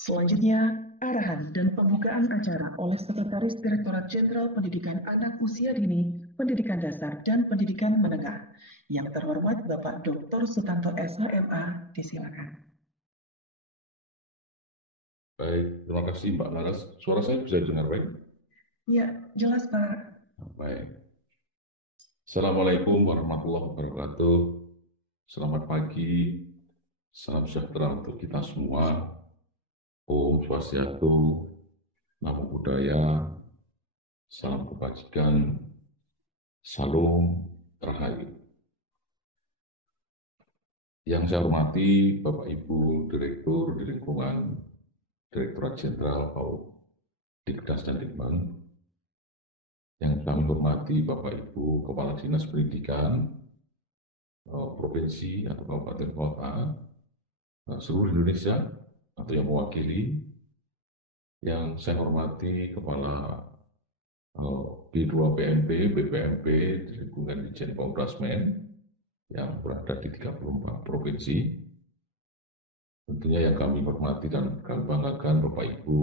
Selanjutnya, arahan dan pembukaan acara oleh Sekretaris Direktorat Jenderal Pendidikan Anak Usia Dini, Pendidikan Dasar, dan Pendidikan Menengah. Yang terhormat Bapak Dr. Sutanto SHMA, disilakan. Baik, terima kasih Mbak Laras. Suara saya bisa dengar baik? Ya, jelas Pak. Baik. Assalamualaikum warahmatullahi wabarakatuh. Selamat pagi, salam sejahtera untuk kita semua. Om Swastiastu, Namo Buddhaya, salam kebajikan, salam rahayu. Yang saya hormati Bapak Ibu Direktur di lingkungan Direktorat Jenderal Dikdas dan Dikbang, yang kami hormati Bapak Ibu Kepala Dinas Pendidikan provinsi atau kabupaten kota seluruh Indonesia atau yang mewakili, yang saya hormati Kepala B2 PMP, BPMP di lingkungan Ditjen Pemprasmen yang berada di 34 provinsi. Tentunya yang kami hormati dan kami banggakan Bapak Ibu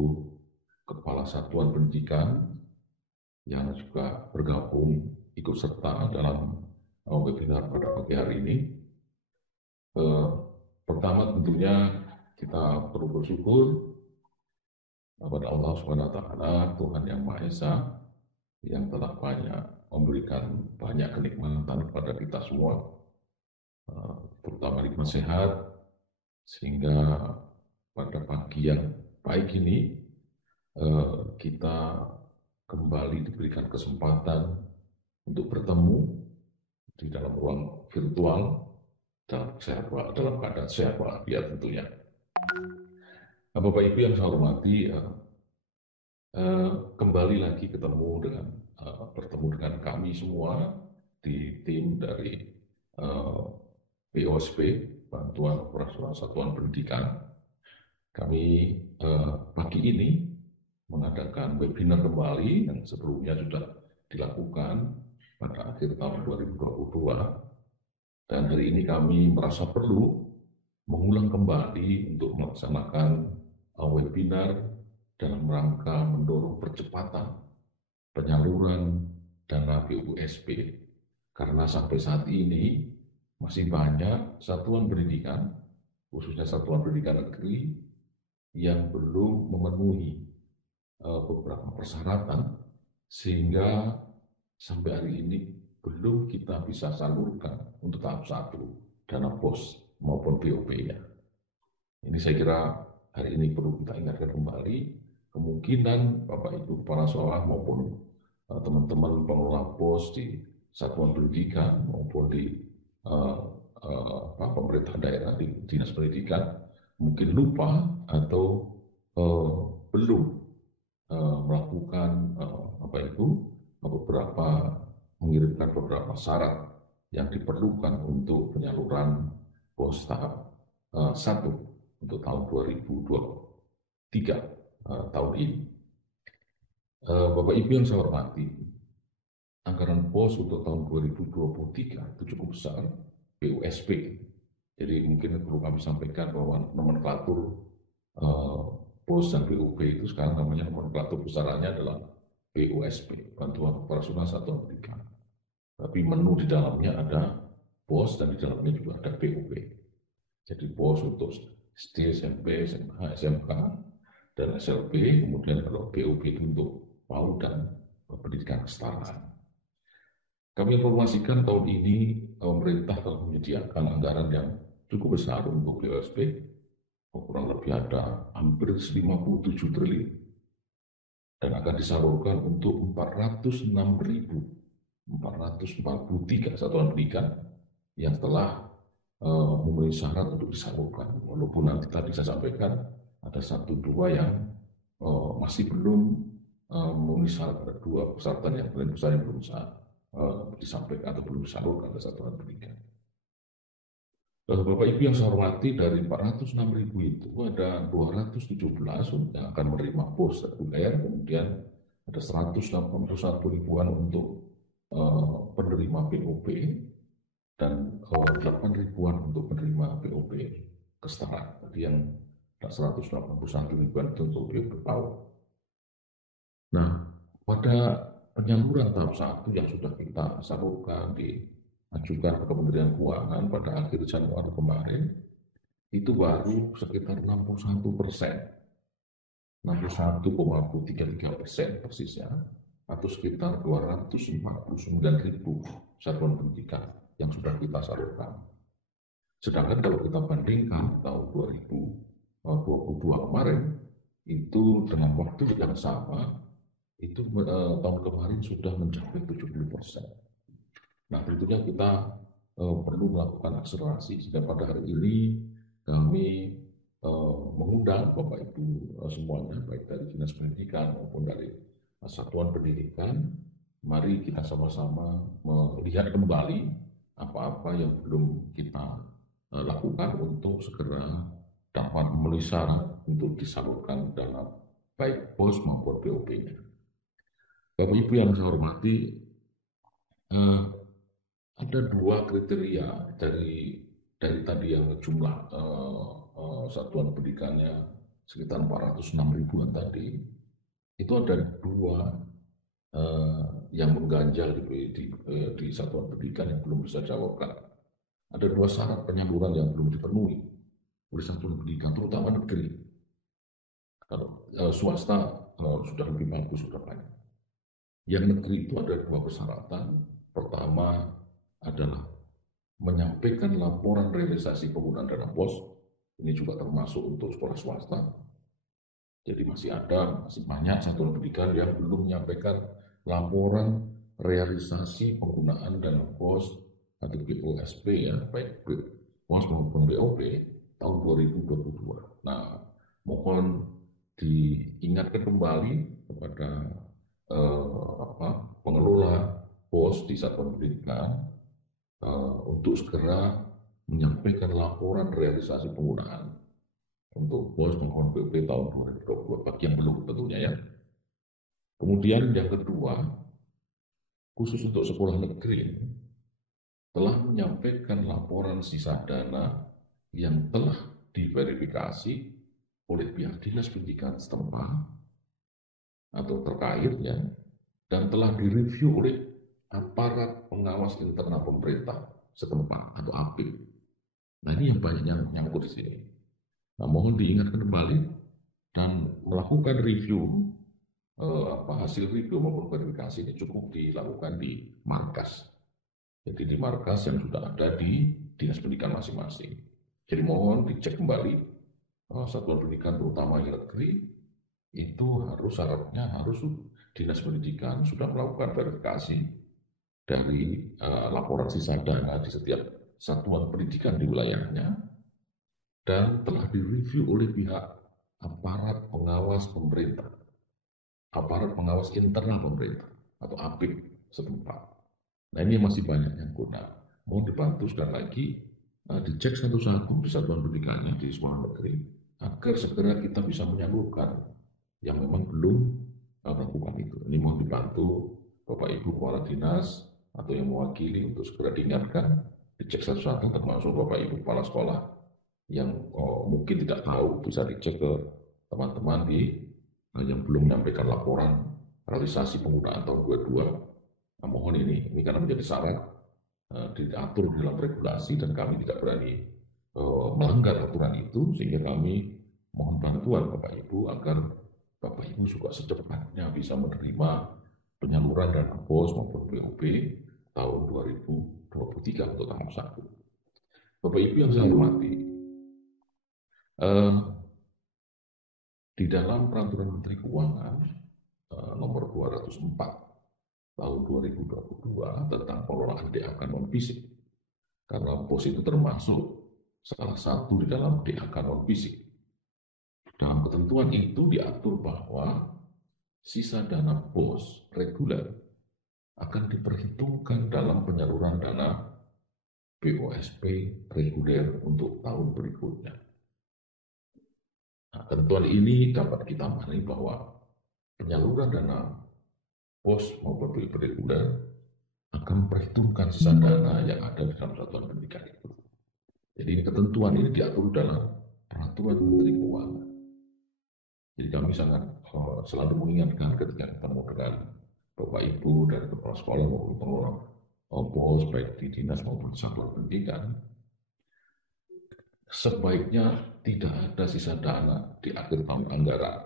Kepala Satuan Pendidikan yang juga bergabung ikut serta dalam webinar pada pagi hari ini. Pertama tentunya kita perlu bersyukur kepada Allah SWT, Tuhan Yang Maha Esa, yang telah banyak memberikan banyak kenikmatan kepada kita semua, terutama nikmat sehat, sehingga pada pagi yang baik ini kita kembali diberikan kesempatan untuk bertemu di dalam ruang virtual dalam keadaan sehat walafiat tentunya. Bapak Ibu yang saya hormati, kembali lagi bertemu dengan kami semua di tim dari BOSP, Bantuan Operasional Satuan Pendidikan. Kami pagi ini mengadakan webinar kembali yang sebelumnya sudah dilakukan pada akhir tahun 2022, dan hari ini kami merasa perlu mengulang kembali untuk melaksanakan webinar dalam rangka mendorong percepatan penyaluran dana BUSP, karena sampai saat ini masih banyak satuan pendidikan, khususnya satuan pendidikan negeri, yang belum memenuhi beberapa persyaratan, sehingga sampai hari ini belum kita bisa salurkan untuk tahap 1 dana POS maupun BOP-nya. Ini saya kira hari ini perlu kita ingatkan kembali, kemungkinan Bapak Ibu Kepala Sekolah maupun teman-teman pengelola POS di satuan pendidikan maupun di pemerintah daerah di dinas pendidikan mungkin lupa atau belum melakukan mengirimkan beberapa syarat yang diperlukan untuk penyaluran POS tahap 1 untuk tahun 2023 tahun ini. Bapak Ibu yang saya hormati, anggaran POS untuk tahun 2023 itu cukup besar, BUSP. Jadi mungkin perlu kami sampaikan bahwa nomenklatur POS dan BUP itu sekarang namanya nomenklatur besarannya adalah BUSP, Bantuan Operasional Satuan Pendidikan. Tapi menu di dalamnya ada POS dan di dalamnya juga ada BUP. Jadi POS untuk SD, SMP, SMA, SMK, dan SLB, kemudian kalau BUP itu untuk PAUD dan pendidikan kesetaraan. Kami informasikan tahun ini pemerintah telah menyediakan anggaran yang cukup besar untuk BUSP, kurang lebih ada hampir 57 triliun, dan akan disalurkan untuk 406.443 satuan pendidikan yang telah memenuhi syarat untuk disalurkan. Walaupun nanti tadi saya sampaikan ada 1-2 yang masih belum memenuhi syarat, ada 2 persyaratan yang paling besar yang belum disampaikan atau belum disalurkan ke satuan pendidikan. Bapak Ibu yang saya hormati, dari 406.000 itu ada 217 yang akan menerima POS reguler, kemudian ada 181 ribuan untuk penerima BOP, dan 8 ribuan untuk penerima BOP kesetaraan. Tadi yang 181 ribuan itu untuk BOP PAUD. Nah, pada penyaluran tahap 1 yang sudah kita salurkan diajukan ke Kementerian Keuangan pada akhir Januari kemarin, itu baru sekitar 61%, 61,33% persisnya, atau sekitar 249.000 satuan pendidikan yang sudah kita salurkan. Sedangkan kalau kita bandingkan tahun 2022 kemarin, itu dengan waktu yang sama, itu tahun kemarin sudah mencapai 70%. Nah, tentunya kita perlu melakukan akselerasi, sehingga pada hari ini kami mengundang Bapak Ibu semuanya, baik dari Dinas Pendidikan maupun dari Satuan Pendidikan, mari kita sama-sama melihat kembali apa-apa yang belum kita lakukan untuk segera dapat memenuhi syarat untuk disalurkan dalam baik BOS maupun BOP-nya. Bapak Ibu yang saya hormati, ada dua kriteria dari tadi yang jumlah satuan pendidikannya sekitar 406 ribuan tadi, itu ada dua yang mengganjal di satuan pendidikan yang belum bisa jawabkan. Ada dua syarat penyaluran yang belum dipenuhi oleh satuan pendidikan, terutama negeri. Kalau swasta sudah lebih bagus, sudah banyak. Yang negeri itu ada dua persyaratan. Pertama adalah menyampaikan laporan realisasi penggunaan dana BOS. Ini juga termasuk untuk sekolah swasta. Jadi masih banyak satuan pendidikan yang belum menyampaikan laporan realisasi penggunaan dana BOS atau BOSP, ya, baik BOS maupun BOP tahun 2022. Nah, mohon diingatkan kembali kepada pengelola BOS di satuan pendidikan untuk segera menyampaikan laporan realisasi penggunaan untuk BOS maupun BOP tahun 2022 bagi yang belum tentunya, ya. Kemudian yang kedua, khusus untuk sekolah negeri, telah menyampaikan laporan sisa dana yang telah diverifikasi oleh pihak Dinas Pendidikan setempat atau terkaitnya dan telah direview oleh aparat pengawas internal pemerintah setempat atau APIP. Nah, ini yang banyak yang nyangkut di sini. Nah, mohon diingatkan kembali dan melakukan review, hasil review maupun verifikasi ini cukup dilakukan di markas. Jadi di markas yang sudah ada di Dinas Pendidikan masing-masing. Jadi mohon dicek kembali satuan pendidikan terutama yang negeri itu syaratnya harus Dinas Pendidikan sudah melakukan verifikasi dari laporan sisa dana di setiap satuan pendidikan di wilayahnya dan telah direview oleh pihak aparat pengawas pemerintah, aparat pengawas internal pemerintah atau APIP setempat. Nah, ini masih banyak yang kurang. Mohon dibantu sekali lagi dicek satu-satu di satuan pendidikannya di sekolah negeri agar segera kita bisa menyalurkan yang memang belum melakukan itu. Ini mohon dibantu Bapak Ibu Kepala Dinas atau yang mewakili untuk segera diingatkan, dicek satu-satu, termasuk Bapak Ibu Kepala Sekolah yang mungkin tidak tahu, bisa dicek ke teman-teman yang belum menyampaikan laporan realisasi penggunaan tahun 2022. Nah, mohon ini karena menjadi syarat diatur dalam regulasi dan kami tidak berani melanggar aturan itu, sehingga kami mohon bantuan Bapak Ibu agar Bapak Ibu juga secepatnya bisa menerima penyaluran dana BOS maupun BOP tahun 2023 untuk tahap 1. Bapak Ibu yang saya hormati, di dalam Peraturan Menteri Keuangan nomor 204 tahun 2022 tentang pengelolaan DAK non-fisik, karena BOS itu termasuk salah satu di dalam DAK non-fisik. Dalam ketentuan itu diatur bahwa sisa dana BOS reguler akan diperhitungkan dalam penyaluran dana BOSP reguler untuk tahun berikutnya. Nah, ketentuan ini dapat kita maknai bahwa penyaluran dana BOS maupun BOP reguler akan memperhitungkan sisa dana yang ada di dalam satuan pendidikan itu. Jadi ketentuan ini diatur dalam peraturan Menteri Keuangan. Jadi kami sangat selalu mengingatkan ketika ketemu dengan Bapak Ibu dan kepala sekolah maupun pengelola BOS baik di dinas maupun satuan pendidikan, sebaiknya tidak ada sisa dana di akhir tahun anggaran,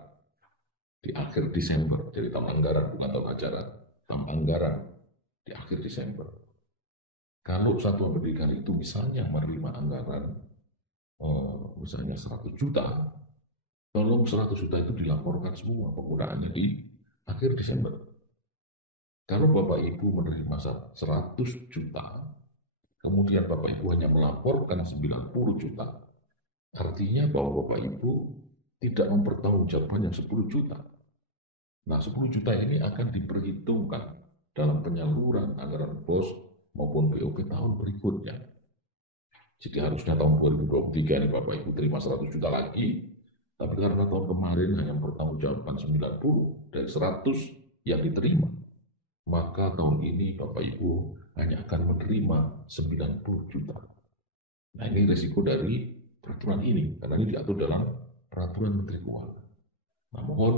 di akhir Desember, jadi tahun anggaran bukan tahun ajaran, tahun anggaran di akhir Desember. Kalau satuan pendidikan itu misalnya menerima anggaran misalnya 100 juta, tolong 100 juta itu dilaporkan semua penggunaannya di akhir Desember. Kalau Bapak Ibu menerima 100 juta, kemudian Bapak Ibu hanya melaporkan 90 juta, artinya bahwa Bapak Ibu tidak mempertanggungjawabkan yang 10 juta. Nah, 10 juta ini akan diperhitungkan dalam penyaluran anggaran BOS maupun BOP tahun berikutnya. Jadi harusnya tahun 2023 ini Bapak Ibu terima 100 juta lagi, tapi karena tahun kemarin hanya mempertanggungjawabkan 90 dari 100 yang diterima, maka tahun ini Bapak Ibu hanya akan menerima 90 juta. Nah, ini risiko dari peraturan ini, karena ini diatur dalam peraturan Menteri Keuangan. Nah, mohon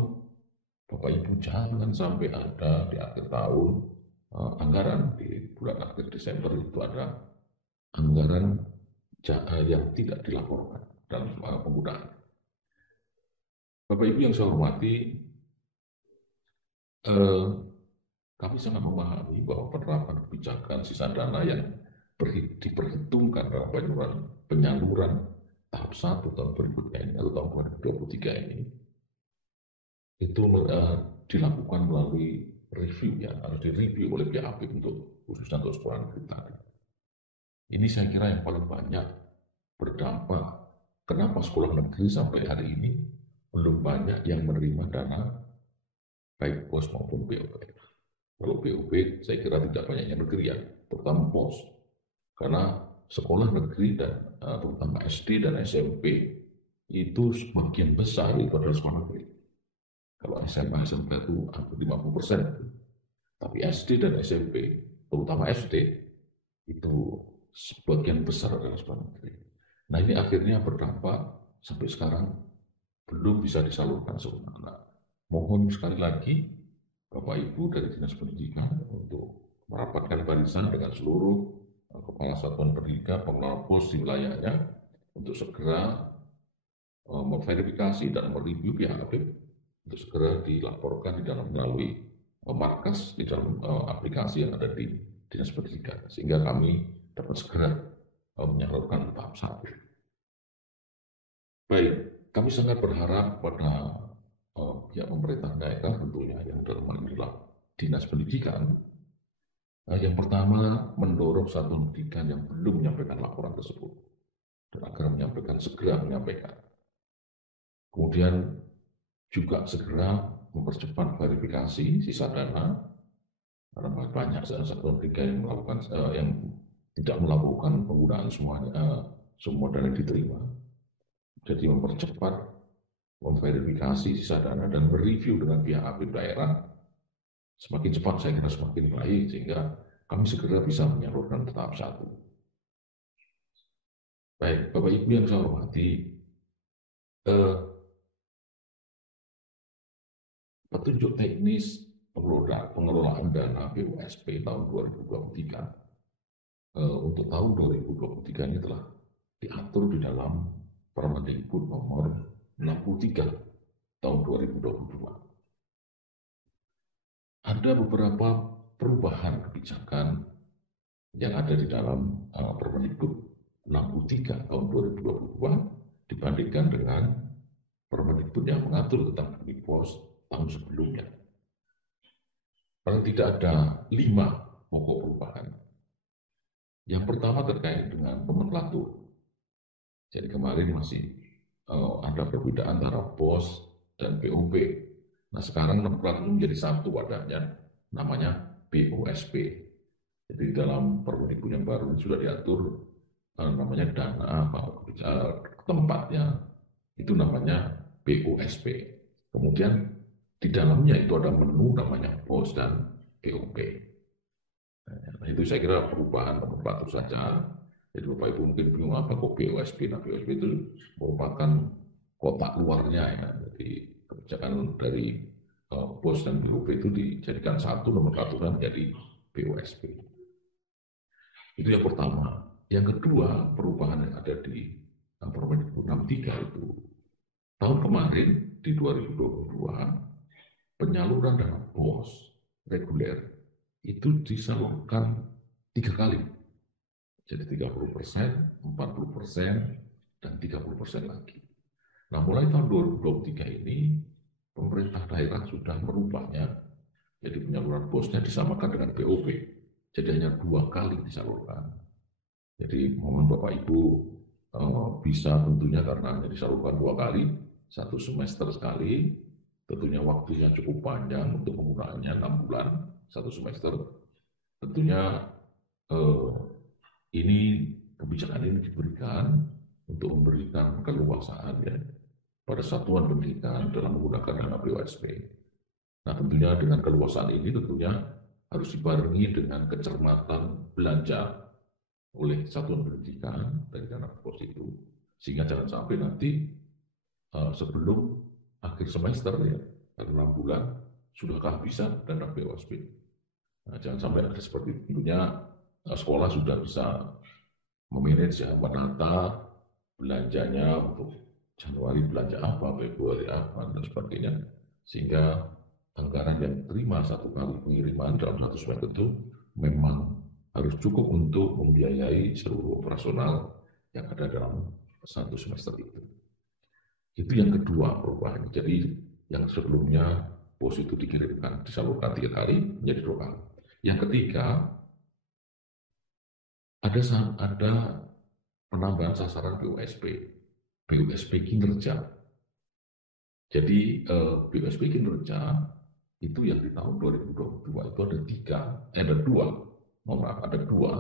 Bapak Ibu jangan sampai ada di akhir tahun anggaran di bulan akhir Desember itu ada anggaran yang tidak dilaporkan dalam penggunaan. Bapak Ibu yang saya hormati, kami sangat memahami bahwa penerapan kebijakan sisa dana yang diperhitungkan dalam penyaluran tahap 1 tahun berikutnya ini atau tahun 2023 ini itu dilakukan melalui review, ya harus direview oleh pihak APIP untuk khususnya untuk sekolah negeri tadi. Ini saya kira yang paling banyak berdampak. Kenapa sekolah negeri sampai hari ini belum banyak yang menerima dana baik BOS maupun BOP. Kalau BOP saya kira tidak banyak yang negeri ya, terutama BOS. Karena sekolah negeri dan terutama SD dan SMP itu sebagian besar itu adalah sekolah negeri. Kalau SMA SMP itu hampir 50%. Tapi SD dan SMP, terutama SD, itu sebagian besar adalah sekolah negeri. Nah, ini akhirnya berdampak sampai sekarang belum bisa disalurkan sempurna. Mohon sekali lagi Bapak Ibu dari Dinas Pendidikan untuk merapatkan barisan dengan seluruh kepala satuan pendidikan, pengelola BOS di wilayahnya untuk segera memverifikasi dan mereview pihak APIP untuk segera dilaporkan di dalam melalui markas di dalam aplikasi yang ada di Dinas Pendidikan, sehingga kami dapat segera menyalurkan tahap 1. Baik, kami sangat berharap pada pihak pemerintah daerah tentunya yang dalam hal ini Dinas Pendidikan, yang pertama mendorong satuan pendidikan yang belum menyampaikan laporan tersebut dan agar segera menyampaikan. Kemudian juga segera mempercepat verifikasi sisa dana, karena banyak satuan pendidikan yang melakukan yang tidak melakukan penggunaan semua dana yang diterima. Jadi mempercepat memverifikasi sisa dana dan mereview dengan pihak APIP daerah. Semakin cepat saya kira semakin baik, sehingga kami segera bisa menyalurkan tahap 1. Baik, Bapak Ibu yang saya hormati, petunjuk teknis pengelolaan dana BUSP tahun 2023 untuk tahun 2023 ini telah diatur di dalam Permendikbud nomor 63 tahun 2022. Ada beberapa perubahan kebijakan yang ada di dalam Permendikbud 63 tahun 2022 dibandingkan dengan Permendikbud yang mengatur tentang BOS tahun sebelumnya. Paling tidak ada 5 pokok perubahan. Yang pertama terkait dengan nomenklatur. Jadi kemarin masih ada perbedaan antara BOS dan BOP. Nah, sekarang nomenklatur menjadi satu wadahnya, namanya BOSP. Jadi dalam Permendikbud yang baru sudah diatur namanya dana tempatnya itu namanya BOSP. Kemudian di dalamnya itu ada menu namanya BOS dan BOP. Nah, itu saya kira perubahan nomenklatur saja. Jadi Bapak Ibu mungkin bingung apa kok BOSP. Nah, BOSP itu merupakan kotak luarnya ya. Jadi kebijakan dari BOS dan BOP itu dijadikan satu nomenklaturnya menjadi BOSP. Itu yang pertama. Yang kedua, perubahan yang ada di Permen 63 itu. Tahun kemarin di 2022 penyaluran dana BOS reguler itu disalurkan 3 kali. Jadi 30%, 40%, dan 30% lagi. Nah, mulai tahun 2023 ini, pemerintah daerah sudah merubahnya. Jadi penyaluran BOS-nya disamakan dengan BOP. Jadi hanya 2 kali disalurkan. Jadi mohon Bapak Ibu bisa tentunya karena disalurkan 2 kali, 1 semester sekali, tentunya waktunya cukup panjang untuk penggunaannya 6 bulan, 1 semester. Tentunya ini kebijakan ini diberikan untuk memberikan keleluasaan ya pada satuan pendidikan dalam menggunakan dana BOSP. Nah, tentunya dengan keleluasaan ini tentunya harus dibarengi dengan kecermatan belanja oleh satuan pendidikan dari dana BOS itu, sehingga jangan sampai nanti sebelum akhir semester ya, 6 bulan sudah kehabisan dana BOSP. Nah, jangan sampai ada seperti itu. Tentunya sekolah sudah bisa memanage ya, menata belanjanya untuk Januari belanja apa, Februari apa, dan sebagainya. Sehingga anggaran yang terima 1 kali pengiriman dalam 1 semester itu memang harus cukup untuk membiayai seluruh operasional yang ada dalam 1 semester itu. Itu yang kedua perubahan. Jadi yang sebelumnya BOS itu dikirimkan, disalurkan 3 kali menjadi 2 kali. Yang ketiga, ada penambahan sasaran BOSP kinerja. Jadi BOSP kinerja itu yang di tahun 2022 itu ada dua,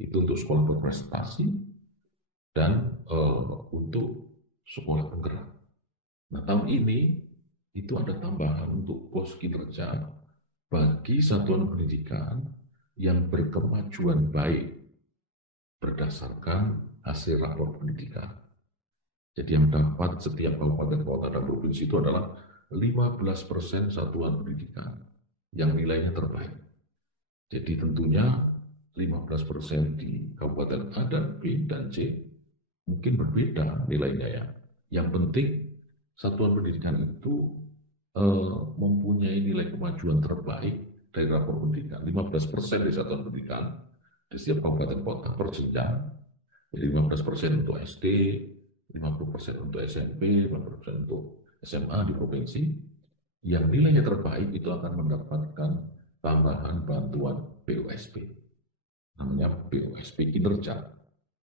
itu untuk sekolah berprestasi dan untuk sekolah penggerak. Nah, tahun ini itu ada tambahan untuk pos kinerja bagi satuan pendidikan yang berkemajuan baik berdasarkan hasil rapor pendidikan. Jadi yang dapat setiap kabupaten kota dan provinsi itu adalah 15% satuan pendidikan yang nilainya terbaik. Jadi tentunya 15% di Kabupaten A dan B dan C mungkin berbeda nilainya ya. Yang penting satuan pendidikan itu mempunyai nilai kemajuan terbaik dari rapor pendidikan. 15% di satuan pendidikan di setiap kabupaten kota per jenjang. Jadi 15% untuk SD, 50% untuk SMP, 50% untuk SMA di provinsi. Yang nilainya terbaik itu akan mendapatkan tambahan bantuan BOSP. Namanya BOSP kinerja.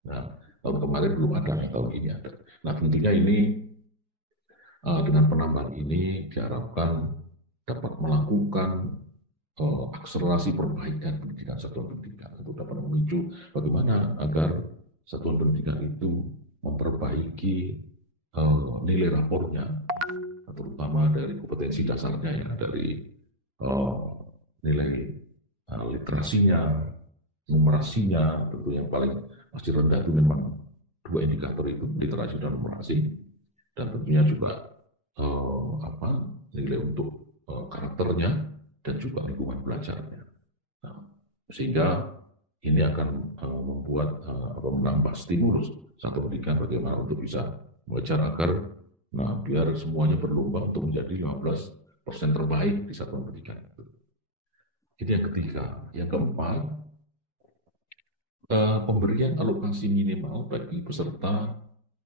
Nah, tahun kemarin belum ada, tahun ini ada. Nah, tentunya ini dengan penambahan ini diharapkan dapat melakukan akselerasi perbaikan pendidikan satuan pendidikan untuk dapat memicu bagaimana agar satuan pendidikan itu memperbaiki nilai rapornya, terutama dari kompetensi dasarnya ya, dari nilai literasinya, numerasinya, tentu yang paling masih rendah itu memang 2 indikator itu, literasi dan numerasi, dan tentunya juga nilai untuk karakternya dan juga lingkungan belajarnya. Nah, sehingga ini akan membuat menambah stimulus satu pendidikan bagaimana untuk bisa belajar agar biar semuanya berlomba untuk menjadi 15% terbaik di satuan pendidikan. Ini yang ketiga. Yang keempat, pemberian alokasi minimal bagi peserta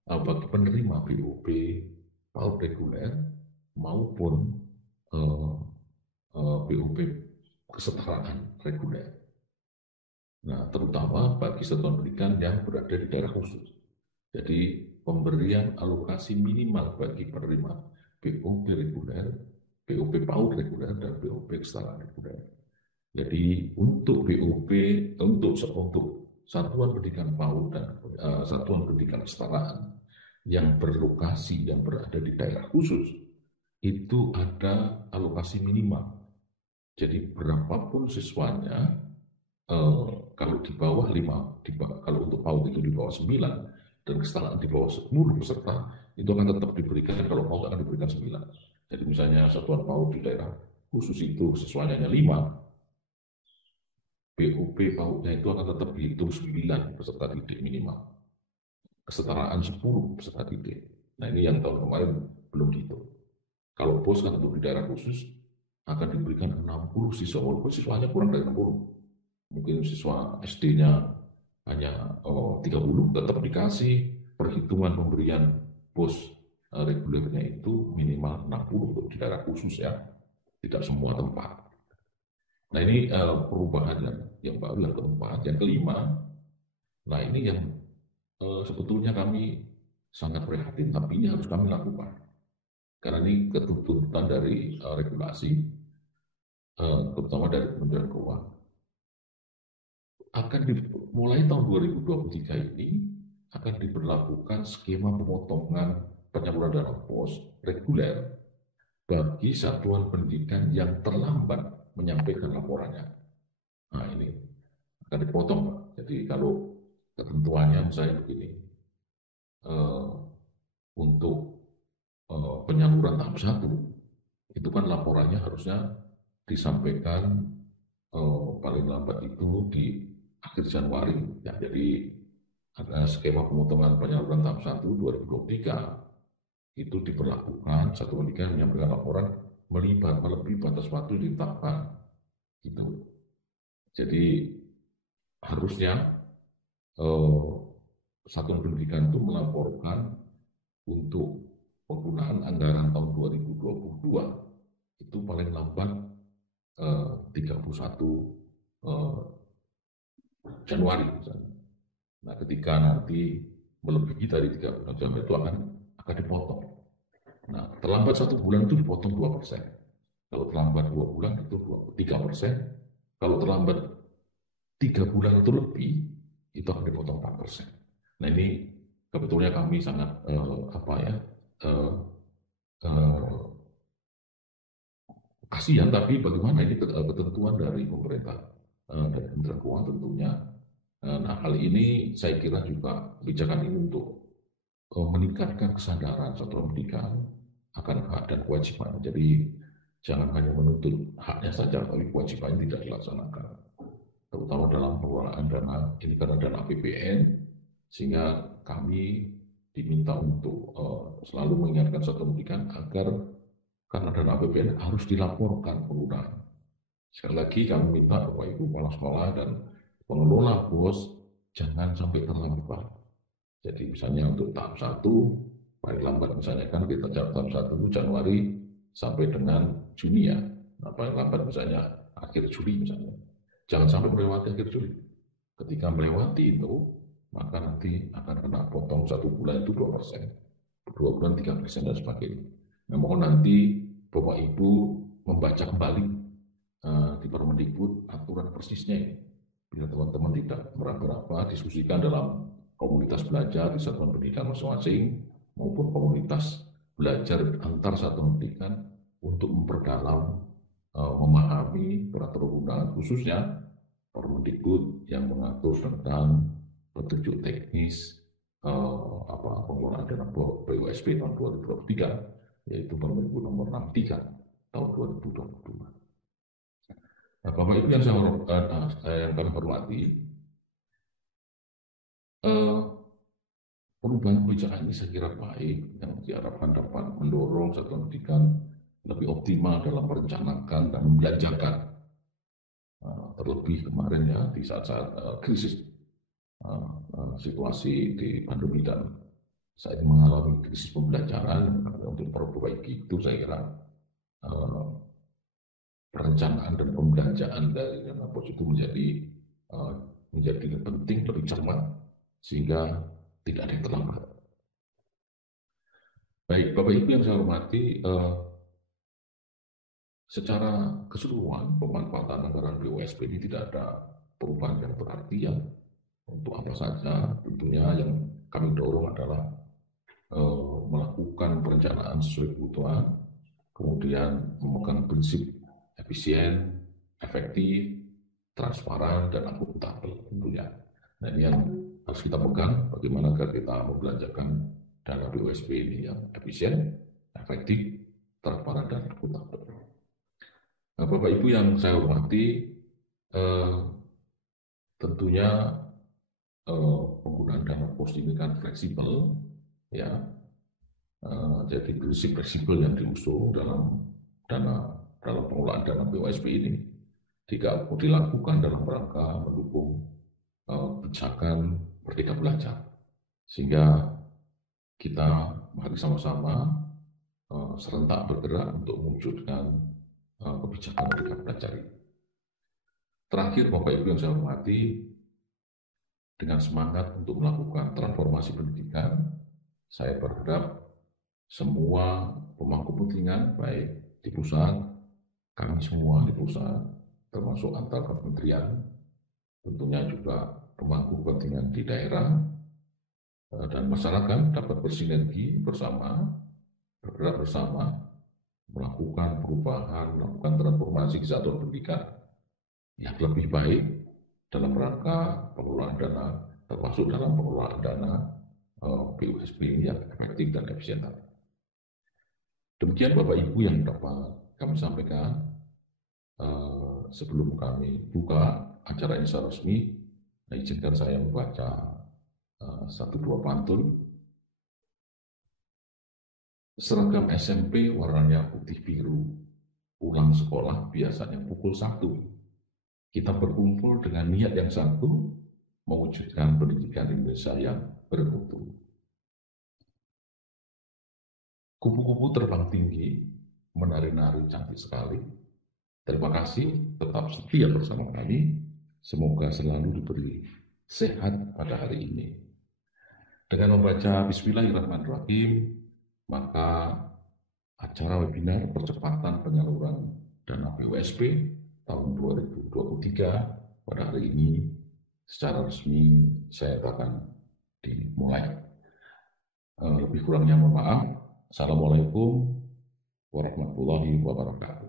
bagi penerima BOP, PAUD reguler maupun BOP kesetaraan reguler. Nah, terutama bagi satuan pendidikan yang berada di daerah khusus. Jadi pemberian alokasi minimal bagi penerima BOP reguler, BOP PAUD reguler, dan BOP kesetaraan reguler. Jadi untuk BOP, untuk satuan pendidikan PAUD dan satuan pendidikan kesetaraan yang berlokasi, yang berada di daerah khusus, itu ada alokasi minimal. Jadi berapapun siswanya, kalau di bawah 5, kalau untuk PAUD itu di bawah 9, dan kesetaraan di bawah 10 peserta, itu akan tetap diberikan, kalau PAUD akan diberikan 9. Jadi misalnya satuan PAUD di daerah khusus itu sesuaiannya 5, BUP PAUD-nya itu akan tetap dihitung 9 peserta didik minimal. Kesetaraan 10 peserta didik. Nah ini yang tahun kemarin belum dihitung. Kalau BOS kan untuk di daerah khusus akan diberikan 60 siswa, walaupun siswanya kurang dari 60. Mungkin siswa SD-nya hanya 30, tetap dikasih perhitungan pemberian BOS regulernya itu minimal 60 untuk di daerah khusus ya, tidak semua tempat. Nah ini perubahan yang baru yang keempat. Yang kelima, nah ini yang sebetulnya kami sangat prihatin, tapi ini harus kami lakukan. Karena ini ketuntutan dari regulasi, terutama dari Kementerian Keuangan. Akan mulai tahun 2023 ini akan diberlakukan skema pemotongan penyaluran dana BOS reguler bagi satuan pendidikan yang terlambat menyampaikan laporannya. Nah ini akan dipotong, Pak. Jadi kalau ketentuannya misalnya begini, untuk penyaluran tahap 1 itu kan laporannya harusnya disampaikan paling lambat itu di akhir Januari. Ya, jadi ada skema pemotongan penyaluran tahap 1 2023 itu diberlakukan satuan pendidikan menyampaikan laporan melebihi batas waktu ditetapkan. Gitu. Jadi harusnya satuan pendidikan itu melaporkan untuk penggunaan anggaran tahun 2022 itu paling lambat 31 Januari misalnya. Nah, ketika nanti melebihi dari 31 Januari itu akan dipotong. Nah, terlambat 1 bulan itu dipotong 2%. Kalau terlambat 2 bulan itu 3%. Kalau terlambat 3 bulan atau lebih itu akan dipotong 4%. Nah ini kebetulan kami sangat kasihan, tapi bagaimana ini ketentuan dari pemerintah dan Kementerian Keuangan tentunya. Nah hal ini saya kira juga kebijakan ini untuk meningkatkan kesadaran satuan pendidikan akan hak dan kewajiban. Jadi jangan hanya menuntut haknya saja, tapi kewajibannya tidak dilaksanakan. Terutama dalam pengelolaan dana, ini karena dana APBN, sehingga kami diminta untuk selalu mengingatkan satuan pendidikan agar karena dana APBN harus dilaporkan penggunaan. Sekali lagi kami minta Bapak Ibu kepala sekolah dan pengelola BOS jangan sampai terlambat. Jadi misalnya untuk tahap 1 paling lambat misalnya kan kita tahap 1 Januari sampai dengan Juni ya. Nah, paling lambat misalnya akhir Juli misalnya. Jangan sampai melewati akhir Juli. Ketika melewati itu, maka nanti akan kena potong 1 bulan itu 2%, 2 bulan 3% dan sebagainya. Nah, mohon nanti Bapak Ibu membaca kembali di Permendikbud aturan persisnya ini. Bila teman-teman tidak meraba-raba, diskusikan dalam komunitas belajar di satuan pendidikan masing-masing maupun komunitas belajar antar satuan pendidikan untuk memperdalam memahami peraturan undangan khususnya Permendikbud yang mengatur tentang petunjuk teknis pengelolaan dana BUSP tahun 2023, yaitu Permendikbud nomor 63 tahun 2022. Nah, Bapak Ibu yang yang kami hormati, perubahan kebijakan ini saya kira baik, yang diharapkan dapat mendorong satuan pendidikan lebih optimal dalam merencanakan dan membelanjakan. Terlebih kemarin ya di saat-saat krisis situasi di pandemi dan saya mengalami krisis pembelajaran. Untuk memperbaiki itu saya kira perencanaan dan pembelanjaan dari dana BOS itu menjadi penting, lebih cermat sehingga tidak ada yang terlambat. Baik Bapak Ibu yang saya hormati, secara keseluruhan pemanfaatan anggaran BUSP ini tidak ada perubahan yang berarti ya. Untuk apa saja tentunya yang kami dorong adalah melakukan perencanaan sesuai kebutuhan, kemudian memegang prinsip efisien, efektif, transparan, dan akuntabel tentunya. Nah, ini yang harus kita pegang, bagaimana agar kita membelanjakan dana BUSP ini yang efisien, efektif, transparan, dan akuntabel. Nah, Bapak Ibu yang saya hormati, eh, tentunya penggunaan dana pos ini kan fleksibel, ya. Jadi prinsip fleksibel yang diusung dalam pengelolaan dana BUSP ini jika dilakukan dalam rangka mendukung kebijakan Merdeka Belajar, sehingga kita mari sama-sama serentak bergerak untuk mewujudkan kebijakan Merdeka Belajar ini. Terakhir, Bapak Ibu yang saya hormati, dengan semangat untuk melakukan transformasi pendidikan, saya berharap semua pemangku kepentingan, baik di pusat, kami semua di pusat, termasuk antar kementerian, tentunya juga pemangku kepentingan di daerah, dan masyarakat dapat bersinergi bersama, bergerak bersama, melakukan perubahan, melakukan transformasi kesatuan pendidikan yang lebih baik dalam rangka pengelolaan dana, termasuk dalam pengelolaan dana BUSP yang efektif dan efisien. Demikian Bapak Ibu yang dapat kami sampaikan. Sebelum kami buka acara ini secara resmi, izinkan saya membaca satu dua pantun. Seragam SMP warnanya putih biru, pulang sekolah biasanya pukul 1. Kita berkumpul dengan niat yang satu, mewujudkan pendidikan Indonesia yang bermutu. Kupu-kupu terbang tinggi, menari-nari cantik sekali. Terima kasih, tetap setia bersama kami. Semoga selalu diberi sehat pada hari ini. Dengan membaca Bismillahirrahmanirrahim, maka acara webinar percepatan penyaluran dana BUSP tahun 2023 pada hari ini secara resmi saya akan dimulai. Lebih kurangnya mohon maaf. Assalamualaikum warahmatullahi wabarakatuh.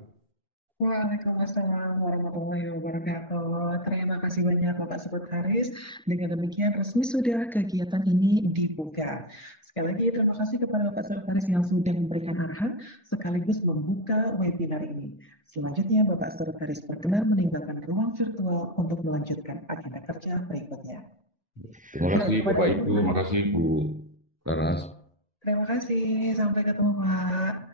Waalaikumsalam warahmatullahi wabarakatuh. Terima kasih banyak Bapak Sekretaris. Dengan demikian resmi sudah kegiatan ini dibuka. Sekali lagi terima kasih kepada Bapak Sekretaris yang sudah memberikan arahan sekaligus membuka webinar ini. Selanjutnya Bapak Sekretaris berkenan meninggalkan ruang virtual untuk melanjutkan agenda kerja berikutnya. Terima kasih Bapak Ibu, terima kasih Bu Laras. Terima kasih, sampai ketemu Pak.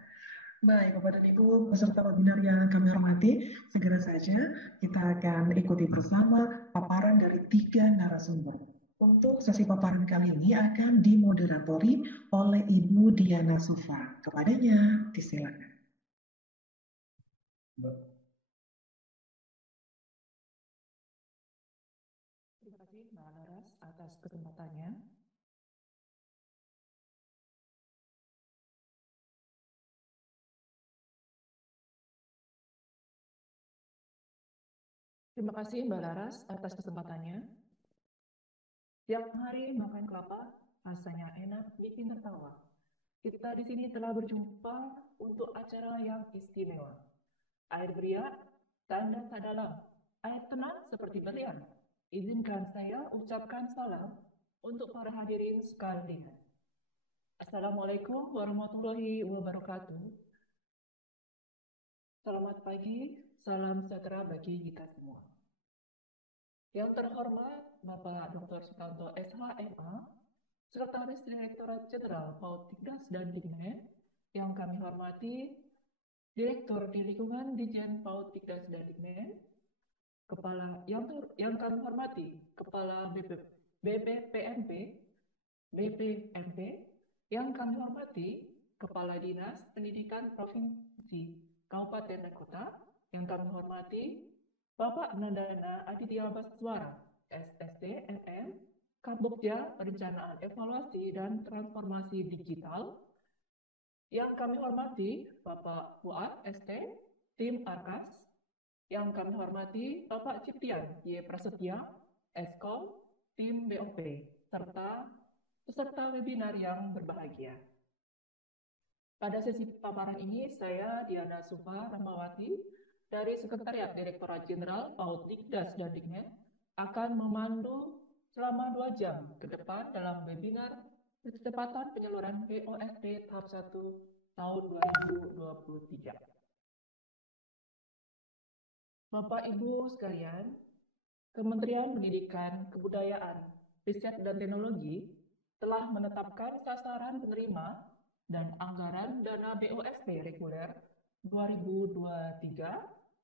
Baik, Bapak dan Ibu peserta webinar yang kami hormati, segera saja kita akan ikuti bersama paparan dari 3 narasumber. Untuk sesi paparan kali ini akan dimoderatori oleh Ibu Diana Sufa. Kepadanya, disilakan. Terima kasih Mbak Laras atas kesempatannya. Terima kasih Mbak Laras atas kesempatannya. Tiap hari makan kelapa, rasanya enak, bikin tertawa. Kita di sini telah berjumpa untuk acara yang istimewa. Air beriak, tanda tak dalam. Air tenang seperti berlian. Izinkan saya ucapkan salam untuk para hadirin sekalian. Assalamualaikum warahmatullahi wabarakatuh. Selamat pagi, salam sejahtera bagi kita semua. Yang terhormat Bapak Dr. Sutanto SHMA, Sekretaris Direktorat Jenderal Pautikdas dan Dikmen, yang kami hormati Direktur di Lingkungan Dijen Pautikdas dan Dikmen, Kepala yang kami hormati Kepala BPMP, yang kami hormati Kepala Dinas Pendidikan Provinsi, Kabupaten dan Kota, yang kami hormati Bapak Nandana Aditya Baswara, SSD MM, Kambukja Perencanaan Evaluasi dan Transformasi Digital, yang kami hormati Bapak Fuad ST, tim Arkas, yang kami hormati Bapak Ciptian Y. Prasetya, Eskom, tim BOP, serta peserta webinar yang berbahagia. Pada sesi paparan ini, saya Diana Sufa Rahmawati dari Sekretariat Direktorat Jenderal PAUD Dikdas dan Dikmen akan memandu selama 2 jam ke depan dalam webinar percepatan penyaluran BOSP tahap 1 tahun 2023. Bapak Ibu sekalian, Kementerian Pendidikan, Kebudayaan, Riset dan Teknologi telah menetapkan sasaran penerima dan anggaran dana BOSP reguler 2023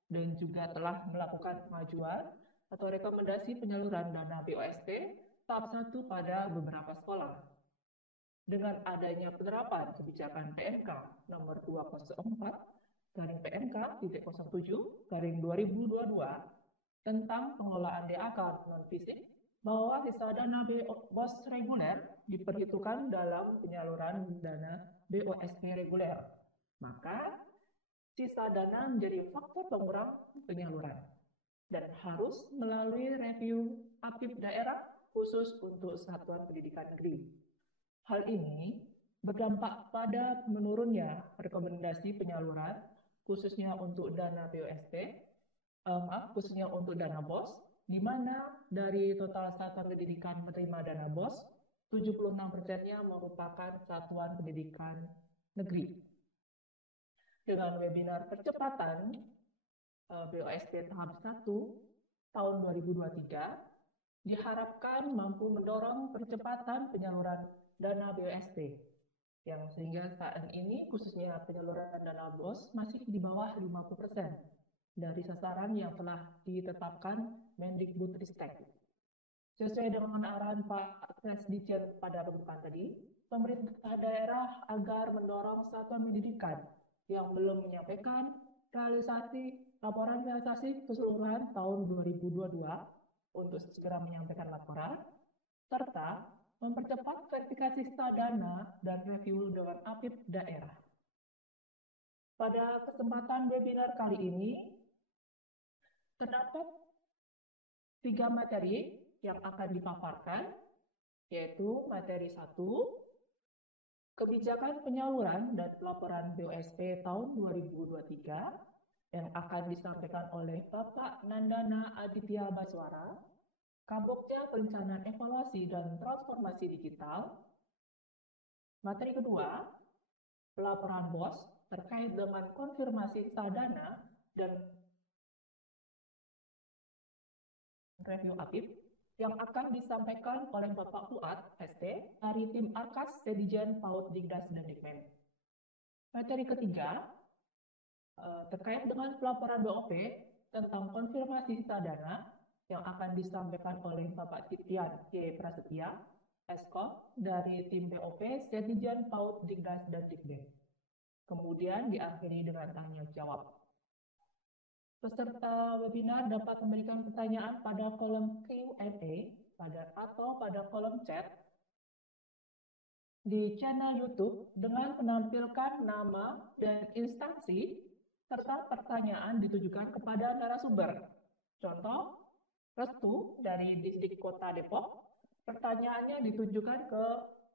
dan juga telah melakukan kemajuan atau rekomendasi penyaluran dana BOSP tahap 1 pada beberapa sekolah. Dengan adanya penerapan kebijakan PMK nomor 204/PMK.07/2022 tentang pengelolaan DAK non-fisik bahwa sisa dana BOS reguler diperhitungkan dalam penyaluran dana BOSP reguler. Maka sisa dana menjadi faktor pengurang penyaluran dan harus melalui review APIP daerah khusus untuk satuan pendidikan negeri. Hal ini berdampak pada menurunnya rekomendasi penyaluran khususnya untuk dana BOSP, khususnya untuk dana BOS, di mana dari total satuan pendidikan menerima dana BOS, 76%-nya merupakan satuan pendidikan negeri. Dengan webinar percepatan BOSP tahap 1 tahun 2023, diharapkan mampu mendorong percepatan penyaluran dana BOSP, yang sehingga saat ini khususnya penyaluran dana BOS masih di bawah 50% dari sasaran yang telah ditetapkan Mendikbudristek. Sesuai dengan arahan Pak Presdijen pada pembukaan tadi, pemerintah daerah agar mendorong satuan pendidikan yang belum menyampaikan laporan realisasi keseluruhan tahun 2022 untuk segera menyampaikan laporan, serta mempercepat verifikasi sisa dana dan review dengan APIP daerah. Pada kesempatan webinar kali ini, terdapat 3 materi yang akan dipaparkan, yaitu materi 1, kebijakan penyaluran dan pelaporan BOSP tahun 2023, yang akan disampaikan oleh Bapak Nandana Aditya Baswara, Kabogja Perencanaan Evaluasi dan Transformasi Digital. Materi kedua, pelaporan BOS terkait dengan konfirmasi sisa dana dan review APIP yang akan disampaikan oleh Bapak Fuad ST dari tim Arkas Sedijen PAUD Dikdas dan Dikmen. Materi ketiga, terkait dengan pelaporan BOP tentang konfirmasi sisa dana yang akan disampaikan oleh Bapak Titian K. Prasetya, Eskom dari tim BOP Sedijen PAUD Dikdas dan Dikmen. Kemudian diakhiri dengan tanya jawab. Peserta webinar dapat memberikan pertanyaan pada kolom Q&A atau pada kolom chat di channel YouTube dengan menampilkan nama dan instansi serta pertanyaan ditujukan kepada narasumber. Contoh, Restu dari Disdik Kota Depok, pertanyaannya ditujukan ke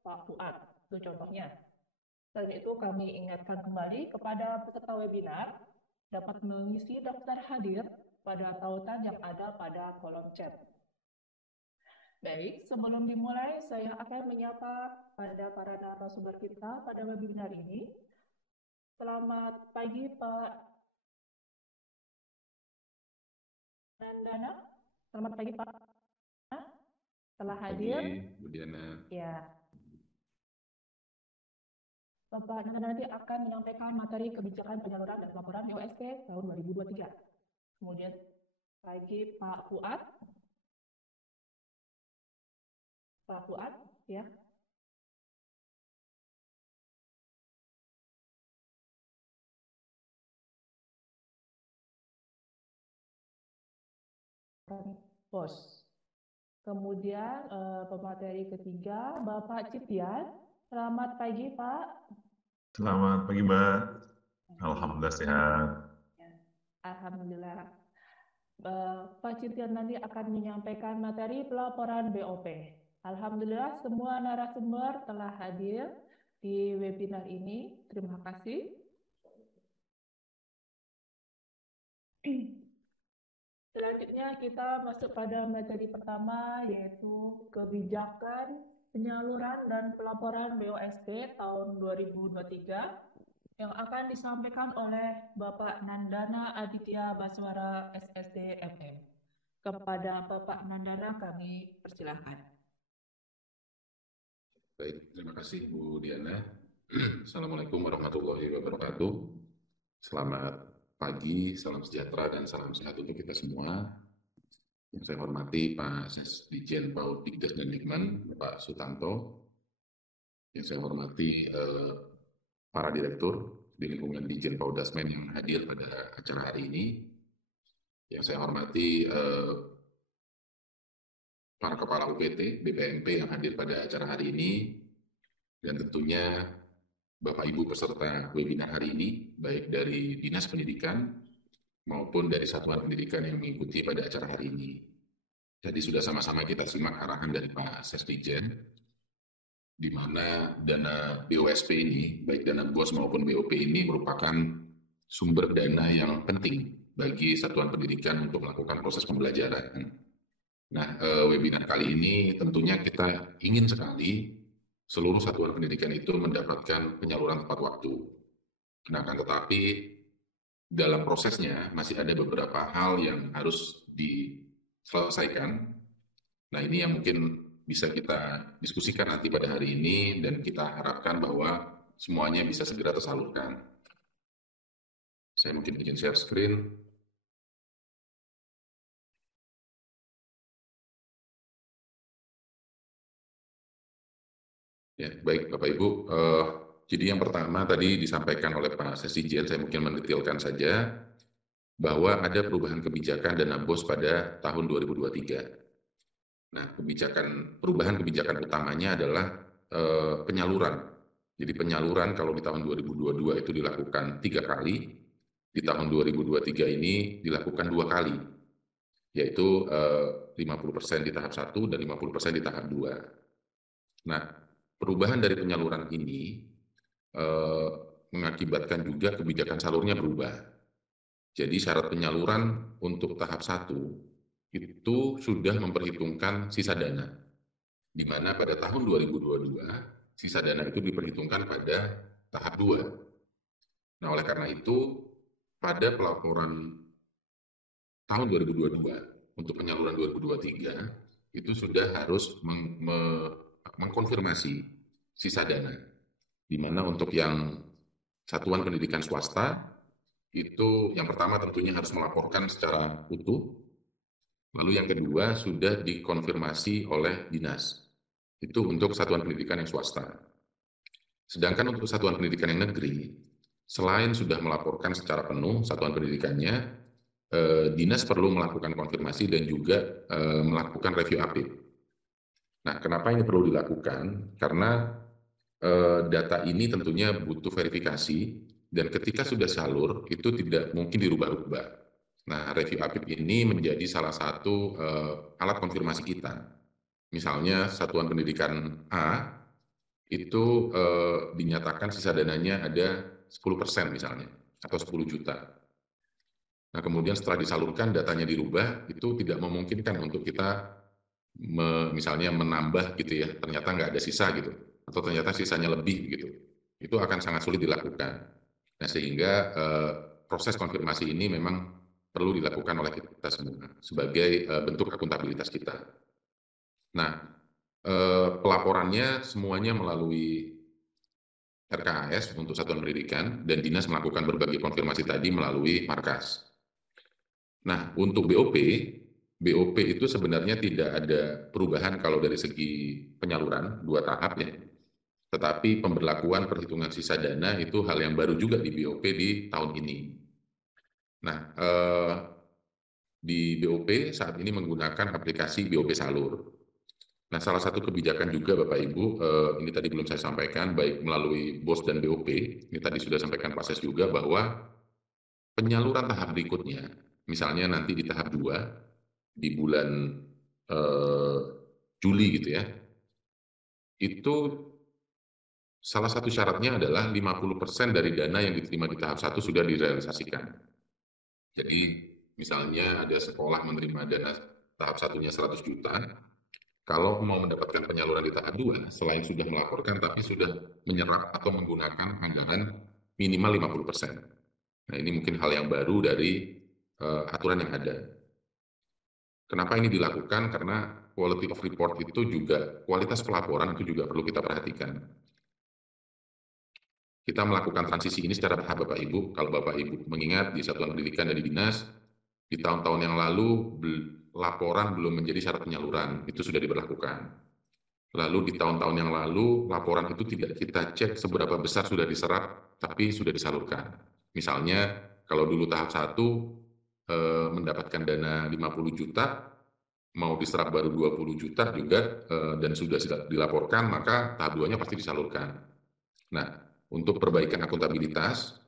Pak Fuad. Itu contohnya. Selain itu, kami ingatkan kembali kepada peserta webinar dapat mengisi daftar hadir pada tautan yang ada pada kolom chat. Baik, sebelum dimulai, saya akan menyapa pada para narasumber kita pada webinar ini. Selamat pagi, Pak Nandana. Selamat pagi, Pak. Telah hadir. Pagi, Bu Diana. Ya. Bapak nanti akan menyampaikan materi kebijakan penyaluran dan pelaporan BOSP tahun 2023. Kemudian lagi Pak Fuad. Pak Fuad, ya. Bos. Kemudian pemateri ketiga Bapak Ciptian. Selamat pagi, Pak. Selamat pagi, Mbak. Alhamdulillah sehat. Alhamdulillah. Pak Ciptian nanti akan menyampaikan materi pelaporan BOP. Alhamdulillah semua narasumber telah hadir di webinar ini. Terima kasih. Selanjutnya kita masuk pada materi pertama, yaitu kebijakan penyaluran dan pelaporan BOSP tahun 2023 yang akan disampaikan oleh Bapak Nandana Aditya Baswara SSD MM. Kepada Bapak Nandana kami persilahkan. Baik, terima kasih Bu Diana. Assalamualaikum warahmatullahi wabarakatuh. Selamat pagi, salam sejahtera dan salam sehat untuk kita semua. Yang saya hormati Pak Sesdijen PAUD Dikdes dan Dikman, Pak Sutanto. Yang saya hormati para direktur di lingkungan Dijen PAUD Dasmen yang hadir pada acara hari ini. Yang saya hormati para kepala UPT, BPMP yang hadir pada acara hari ini, dan tentunya Bapak Ibu peserta webinar hari ini, baik dari Dinas Pendidikan maupun dari Satuan Pendidikan yang mengikuti pada acara hari ini. Jadi sudah sama-sama kita simak arahan dari Pak Sesdijen, di mana dana BOSP ini, baik dana BOS maupun BOP ini merupakan sumber dana yang penting bagi Satuan Pendidikan untuk melakukan proses pembelajaran. Nah, webinar kali ini tentunya kita ingin sekali seluruh satuan pendidikan itu mendapatkan penyaluran tepat waktu. Nah, kan tetapi dalam prosesnya masih ada beberapa hal yang harus diselesaikan. Nah, ini yang mungkin bisa kita diskusikan nanti pada hari ini dan kita harapkan bahwa semuanya bisa segera tersalurkan. Saya mungkin izin share screen. Ya, baik Bapak Ibu. Jadi yang pertama tadi disampaikan oleh Pak Sesdijen, saya mungkin mendetailkan saja bahwa ada perubahan kebijakan dana BOS pada tahun 2023. Nah, perubahan kebijakan utamanya adalah penyaluran. Jadi penyaluran kalau di tahun 2022 itu dilakukan 3 kali, di tahun 2023 ini dilakukan 2 kali, yaitu 50% di tahap 1 dan 50% di tahap 2. Nah, perubahan dari penyaluran ini mengakibatkan juga kebijakan salurnya berubah. Jadi syarat penyaluran untuk tahap 1 itu sudah memperhitungkan sisa dana, di mana pada tahun 2022 sisa dana itu diperhitungkan pada tahap 2. Nah, oleh karena itu pada pelaporan tahun 2022 untuk penyaluran 2023 itu sudah harus mengkonfirmasi sisa dana, di mana untuk yang satuan pendidikan swasta itu yang pertama tentunya harus melaporkan secara utuh, lalu yang kedua sudah dikonfirmasi oleh dinas, itu untuk satuan pendidikan yang swasta. Sedangkan untuk satuan pendidikan yang negeri, selain sudah melaporkan secara penuh satuan pendidikannya, dinas perlu melakukan konfirmasi dan juga melakukan review update. Nah, kenapa ini perlu dilakukan? Karena data ini tentunya butuh verifikasi dan ketika sudah salur itu tidak mungkin dirubah-ubah. Nah, review update ini menjadi salah satu alat konfirmasi kita. Misalnya satuan pendidikan A itu dinyatakan sisa dananya ada 10% misalnya atau 10 juta. Nah, kemudian setelah disalurkan datanya dirubah, itu tidak memungkinkan untuk kita misalnya menambah gitu ya, ternyata nggak ada sisa gitu, atau ternyata sisanya lebih gitu. Itu akan sangat sulit dilakukan. Nah, sehingga proses konfirmasi ini memang perlu dilakukan oleh kita semua sebagai bentuk akuntabilitas kita. Nah, pelaporannya semuanya melalui RKAS untuk satuan pendidikan dan dinas melakukan berbagai konfirmasi tadi melalui markas. Nah, untuk BOP itu sebenarnya tidak ada perubahan kalau dari segi penyaluran 2 tahap ya. Tetapi pemberlakuan perhitungan sisa dana itu hal yang baru juga di BOP di tahun ini. Nah, di BOP saat ini menggunakan aplikasi BOP Salur. Nah, salah satu kebijakan juga Bapak Ibu, ini tadi belum saya sampaikan, baik melalui BOS dan BOP, ini tadi sudah sampaikan Pak Ses juga bahwa penyaluran tahap berikutnya, misalnya nanti di tahap 2, di bulan Juli gitu ya, itu salah satu syaratnya adalah 50% dari dana yang diterima di tahap 1 sudah direalisasikan. Jadi Misalnya ada sekolah menerima dana tahap satunya 100 juta, kalau mau mendapatkan penyaluran di tahap 2, selain sudah melaporkan, tapi sudah menyerap atau menggunakan anggaran minimal 50%. Nah, ini mungkin hal yang baru dari aturan yang ada. Kenapa ini dilakukan? Karena quality of report itu juga, kualitas pelaporan itu juga perlu kita perhatikan. Kita melakukan transisi ini secara bertahap Bapak Ibu. Kalau Bapak Ibu mengingat di satuan pendidikan dan di dinas, di tahun-tahun yang lalu laporan belum menjadi syarat penyaluran, itu sudah diberlakukan. Lalu di tahun-tahun yang lalu, laporan itu tidak kita cek seberapa besar sudah diserap, tapi sudah disalurkan. Misalnya, kalau dulu tahap 1 mendapatkan dana 50 juta, mau diserap baru 20 juta juga, dan sudah dilaporkan, maka tahap 2-nya pasti disalurkan. Nah, untuk perbaikan akuntabilitas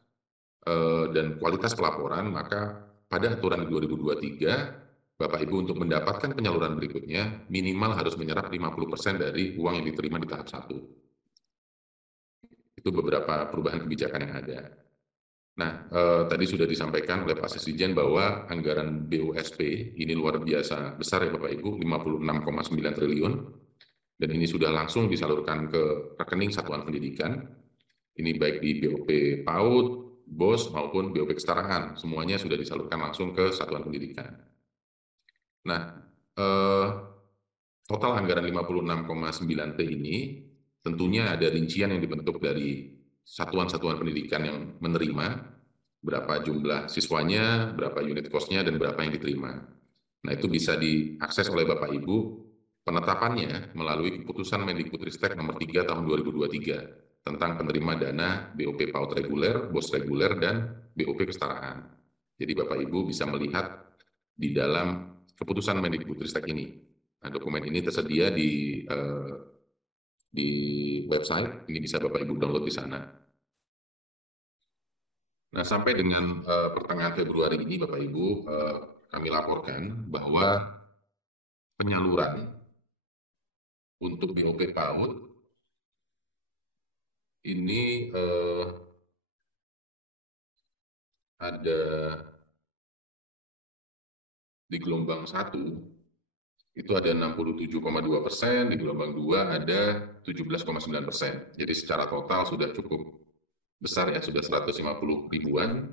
dan kualitas pelaporan, maka pada aturan 2023, Bapak Ibu untuk mendapatkan penyaluran berikutnya, minimal harus menyerap 50% dari uang yang diterima di tahap 1. Itu beberapa perubahan kebijakan yang ada. Nah, tadi sudah disampaikan oleh Pak Sesdijen bahwa anggaran BUSP ini luar biasa besar ya Bapak Ibu, 56,9 triliun. Dan ini sudah langsung disalurkan ke rekening satuan pendidikan. Ini baik di BOP PAUD, BOS maupun BOP kesetaraan, semuanya sudah disalurkan langsung ke satuan pendidikan. Nah, total anggaran 56,9 T ini tentunya ada rincian yang dibentuk dari satuan-satuan pendidikan yang menerima, berapa jumlah siswanya, berapa unit cost-nya, dan berapa yang diterima. Nah, itu bisa diakses oleh Bapak Ibu penetapannya melalui keputusan Mendikbudristek nomor 3 tahun 2023 tentang penerima dana BOP PAUD reguler, BOS reguler, dan BOP kesetaraan. Jadi Bapak Ibu bisa melihat di dalam keputusan Mendikbudristek ini. Nah, dokumen ini tersedia di website, ini bisa Bapak Ibu download di sana. Nah, sampai dengan pertengahan Februari ini Bapak Ibu, kami laporkan bahwa penyaluran untuk BOP PAUD ini ada di gelombang 1 itu ada 67,2%, di gelombang 2 ada 17,9%. Jadi secara total sudah cukup besar ya, sudah 150 ribuan.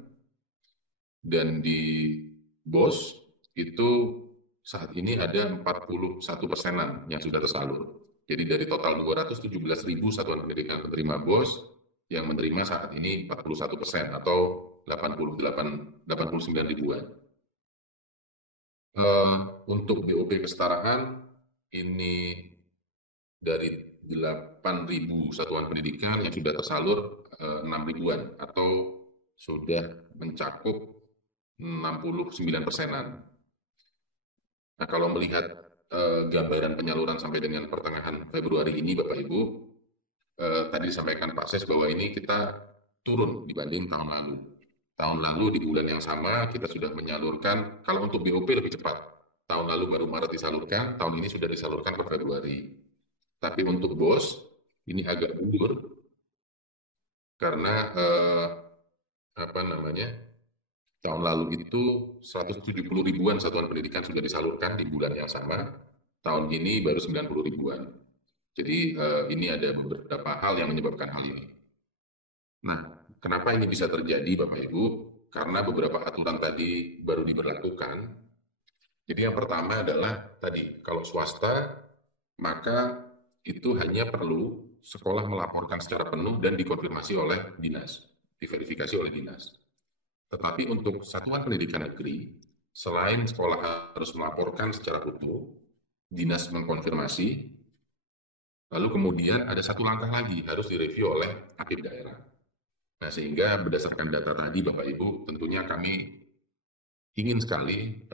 Dan di BOS itu saat ini ada 41%-an yang sudah tersalur. Jadi dari total 217.000 satuan pendidikan penerima BOS, yang menerima saat ini 41% atau 89 ribuan. Untuk BOP kesetaraan ini dari 8.000 satuan pendidikan yang sudah tersalur 6 ribuan atau sudah mencakup 69%-an. Nah, kalau melihat gambaran penyaluran sampai dengan pertengahan Februari ini Bapak Ibu, tadi disampaikan Pak Ses bahwa ini kita turun dibanding tahun lalu. Tahun lalu di bulan yang sama kita sudah menyalurkan, kalau untuk BOP lebih cepat. Tahun lalu baru Maret disalurkan, tahun ini sudah disalurkan ke Februari. Tapi untuk BOS ini agak mundur karena tahun lalu itu 170 ribuan satuan pendidikan sudah disalurkan di bulan yang sama, tahun ini baru 90 ribuan. Jadi ini ada beberapa hal yang menyebabkan hal ini. Nah, kenapa ini bisa terjadi Bapak Ibu? Karena beberapa aturan tadi baru diberlakukan. Jadi yang pertama adalah tadi, kalau swasta, maka itu hanya perlu sekolah melaporkan secara penuh dan dikonfirmasi oleh dinas, diverifikasi oleh dinas. Tetapi untuk satuan pendidikan negeri, selain sekolah harus melaporkan secara utuh, dinas mengkonfirmasi, lalu kemudian ada satu langkah lagi, harus direview oleh APIP daerah. Nah, sehingga berdasarkan data tadi Bapak Ibu, tentunya kami ingin sekali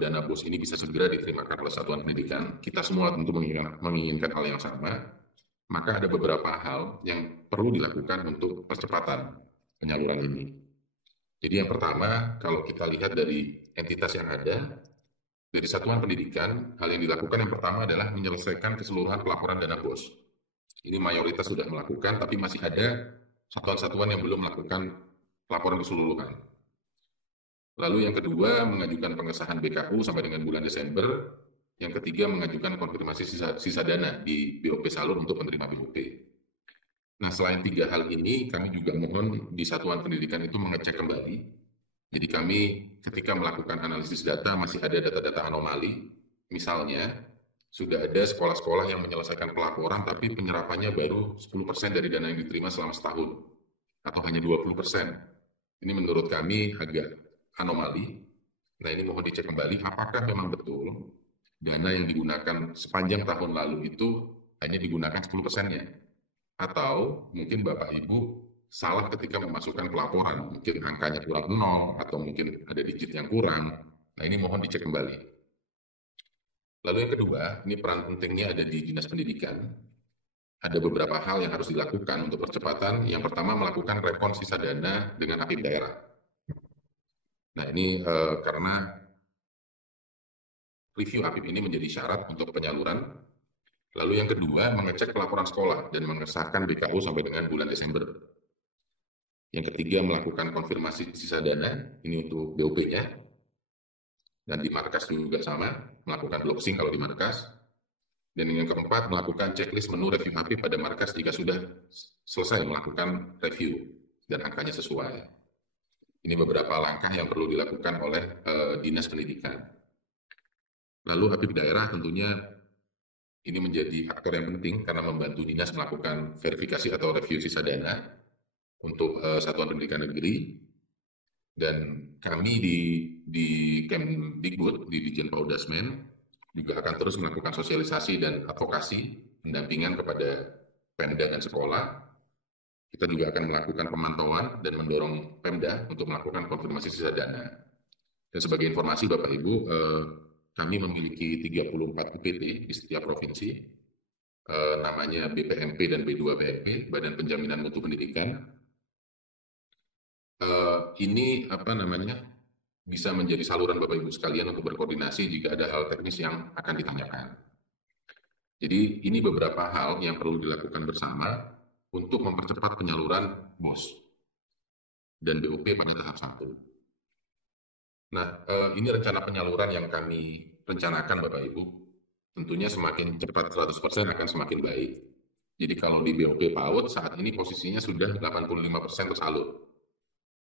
dana BOS ini bisa segera diterimakan oleh satuan pendidikan. Kita semua tentu menginginkan hal yang sama, maka ada beberapa hal yang perlu dilakukan untuk percepatan penyaluran ini. Jadi yang pertama, kalau kita lihat dari entitas yang ada, dari satuan pendidikan, hal yang dilakukan yang pertama adalah menyelesaikan keseluruhan pelaporan dana BOS. Ini mayoritas sudah melakukan, tapi masih ada satuan-satuan yang belum melakukan laporan keseluruhan. Lalu yang kedua, mengajukan pengesahan BKU sampai dengan bulan Desember. Yang ketiga, mengajukan konfirmasi sisa dana di BOP Salur untuk penerima BOP. Nah, selain tiga hal ini, kami juga mohon di satuan pendidikan itu mengecek kembali. Jadi kami ketika melakukan analisis data masih ada data-data anomali. Misalnya, sudah ada sekolah-sekolah yang menyelesaikan pelaporan tapi penyerapannya baru 10% dari dana yang diterima selama setahun. Atau hanya 20%. Ini menurut kami agak anomali. Nah, ini mohon dicek kembali apakah memang betul dana yang digunakan sepanjang tahun lalu itu hanya digunakan 10%-nya. Atau mungkin Bapak Ibu salah ketika memasukkan pelaporan, mungkin angkanya kurang 0 atau mungkin ada digit yang kurang. Nah, ini mohon dicek kembali. Lalu yang kedua, ini peran pentingnya ada di Dinas Pendidikan. Ada beberapa hal yang harus dilakukan untuk percepatan. Yang pertama, melakukan rekon sisa dana dengan APIP daerah. Nah, ini karena review APIP ini menjadi syarat untuk penyaluran. Lalu yang kedua, mengecek pelaporan sekolah dan mengesahkan BKU sampai dengan bulan Desember. Yang ketiga, melakukan konfirmasi sisa dana, ini untuk BOP-nya. Dan di markas juga sama, melakukan bloxing kalau di markas. Dan yang keempat, melakukan checklist menu review APIP pada markas jika sudah selesai melakukan review dan angkanya sesuai. Ini beberapa langkah yang perlu dilakukan oleh Dinas Pendidikan. Lalu APIP daerah tentunya ini menjadi faktor yang penting karena membantu dinas melakukan verifikasi atau review sisa dana untuk satuan pendidikan negeri. Dan kami di Kemdikbud, di Dijen Paudasmen, juga akan terus melakukan sosialisasi dan advokasi pendampingan kepada Pemda dan sekolah. Kita juga akan melakukan pemantauan dan mendorong Pemda untuk melakukan konfirmasi sisa dana. Dan sebagai informasi Bapak Ibu, kami memiliki 34 UPT di setiap provinsi, namanya BPMP dan B2PMP, Badan Penjaminan Mutu Pendidikan. Ini bisa menjadi saluran Bapak Ibu sekalian untuk berkoordinasi jika ada hal teknis yang akan ditanyakan. Jadi ini beberapa hal yang perlu dilakukan bersama untuk mempercepat penyaluran BOS dan BOP pada tahap 1. Nah, ini rencana penyaluran yang kami rencanakan Bapak Ibu. Tentunya semakin cepat 100% akan semakin baik. Jadi kalau di BOP PAUD saat ini posisinya sudah 85% tersalur.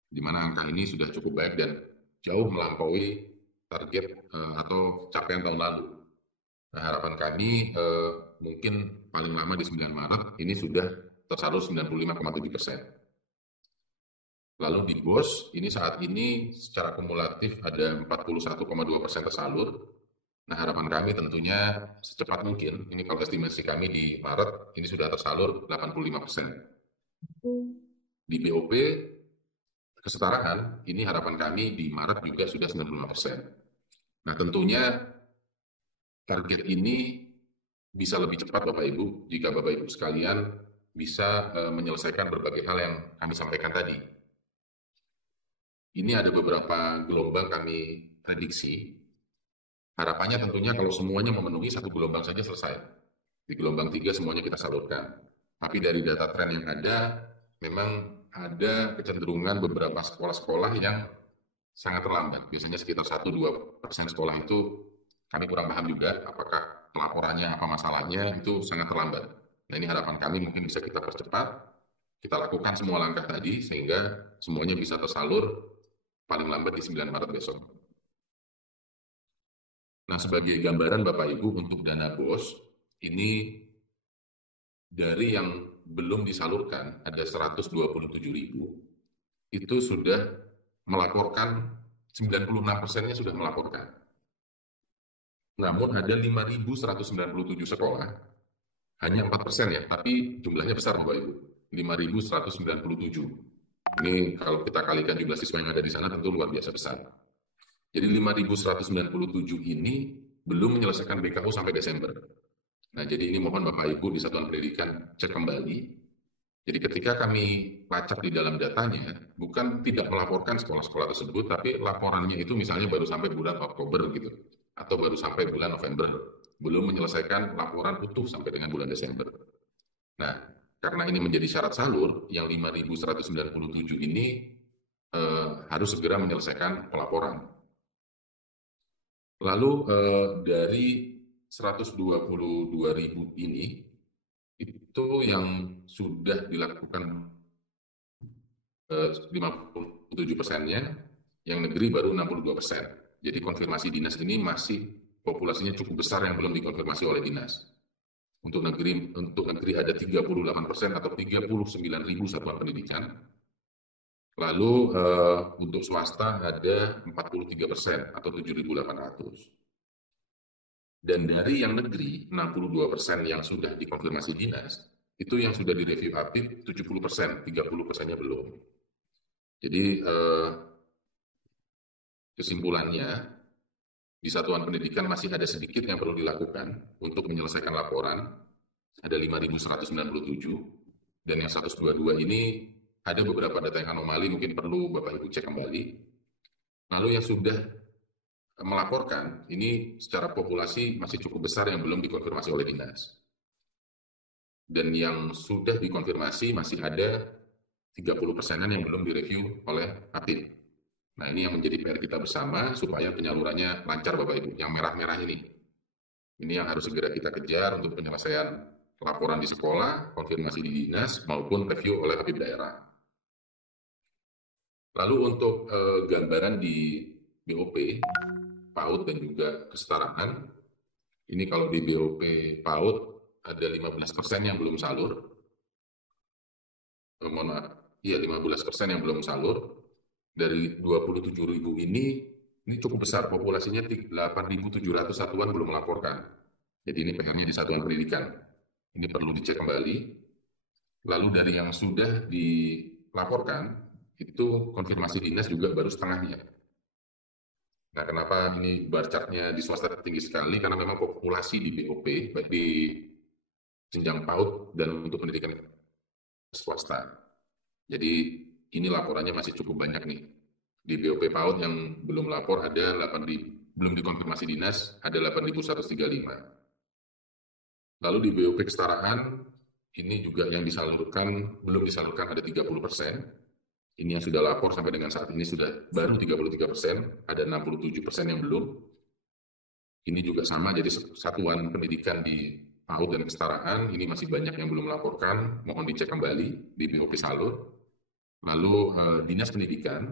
Di mana angka ini sudah cukup baik dan jauh melampaui target atau capaian tahun lalu. Nah, harapan kami mungkin paling lama di 9 Maret ini sudah tersalur 95,7%. Lalu di BOS, ini saat ini secara kumulatif ada 41,2% tersalur. Nah, harapan kami tentunya secepat mungkin, ini kalau estimasi kami di Maret, ini sudah tersalur 85%. Di BOP, kesetaraan, ini harapan kami di Maret juga sudah 95%. Nah, tentunya target ini bisa lebih cepat Bapak Ibu, jika Bapak Ibu sekalian bisa menyelesaikan berbagai hal yang kami sampaikan tadi. Ini ada beberapa gelombang kami prediksi. Harapannya tentunya kalau semuanya memenuhi satu gelombang saja selesai. Di gelombang 3 semuanya kita salurkan. Tapi dari data tren yang ada, memang ada kecenderungan beberapa sekolah-sekolah yang sangat terlambat. Biasanya sekitar 1-2% sekolah itu kami kurang paham juga apakah pelaporannya, apa masalahnya, itu sangat terlambat. Nah, ini harapan kami mungkin bisa kita percepat. Kita lakukan semua langkah tadi sehingga semuanya bisa tersalur paling lambat di 9 Maret besok. Nah, sebagai gambaran Bapak Ibu untuk dana BOS, ini dari yang belum disalurkan ada 127.000, itu sudah melaporkan, 96%-nya sudah melaporkan. Namun ada 5.197 sekolah, hanya 4% ya, tapi jumlahnya besar Bapak Ibu, 5.197. Ini kalau kita kalikan jumlah siswa yang ada di sana tentu luar biasa besar. Jadi 5.197 ini belum menyelesaikan BKU sampai Desember. Nah, jadi ini mohon Bapak Ibu di Satuan Pendidikan cek kembali. Jadi ketika kami lacak di dalam datanya, bukan tidak melaporkan sekolah-sekolah tersebut, tapi laporannya itu misalnya baru sampai bulan Oktober gitu, atau baru sampai bulan November, belum menyelesaikan laporan utuh sampai dengan bulan Desember. Nah, karena ini menjadi syarat salur, yang 5.197 ini harus segera menyelesaikan pelaporan. Lalu dari 122.000 ini, itu yang sudah dilakukan 57%-nya, yang negeri baru 62%. Jadi konfirmasi dinas ini masih populasinya cukup besar yang belum dikonfirmasi oleh dinas. Untuk negeri ada 38% atau 39.000 satuan pendidikan. Lalu untuk swasta ada 43% atau 7.800. Dan dari yang negeri, 62% yang sudah dikonfirmasi dinas, itu yang sudah direview Apip 70%, 30%-nya belum. Jadi kesimpulannya, di satuan pendidikan masih ada sedikit yang perlu dilakukan untuk menyelesaikan laporan. Ada 5.197, dan yang 122 ini ada beberapa data yang anomali, mungkin perlu Bapak Ibu cek kembali. Lalu yang sudah melaporkan, ini secara populasi masih cukup besar yang belum dikonfirmasi oleh dinas. Dan yang sudah dikonfirmasi masih ada 30%-an yang belum direview oleh Apip. Nah, ini yang menjadi PR kita bersama supaya penyalurannya lancar Bapak Ibu. Yang merah-merah ini yang harus segera kita kejar untuk penyelesaian laporan di sekolah, konfirmasi di dinas, maupun review oleh Apip daerah. Lalu untuk gambaran di BOP, PAUD dan juga kesetaraan, ini kalau di BOP PAUD ada 15% yang belum salur. Mohon maaf, iya 15% yang belum salur. Dari 27.000 ini cukup besar, populasinya 8.700 satuan belum melaporkan. Jadi ini PR-nya di satuan pendidikan. Ini perlu dicek kembali. Lalu dari yang sudah dilaporkan, itu konfirmasi dinas juga baru setengahnya. Nah, kenapa ini bar chart-nya di swasta tinggi sekali? Karena memang populasi di BOP, baik di jenjang PAUD dan untuk pendidikan swasta. Jadi ini laporannya masih cukup banyak nih. Di BOP PAUD yang belum lapor ada 8.000, belum dikonfirmasi dinas ada 8.135. Lalu di BOP kesetaraan ini juga yang disalurkan, belum disalurkan ada 30%. Ini yang sudah lapor sampai dengan saat ini sudah baru 33%, ada 67% yang belum. Ini juga sama, jadi satuan pendidikan di PAUD dan kesetaraan ini masih banyak yang belum melaporkan, mohon dicek kembali di BOP salur. Lalu dinas pendidikan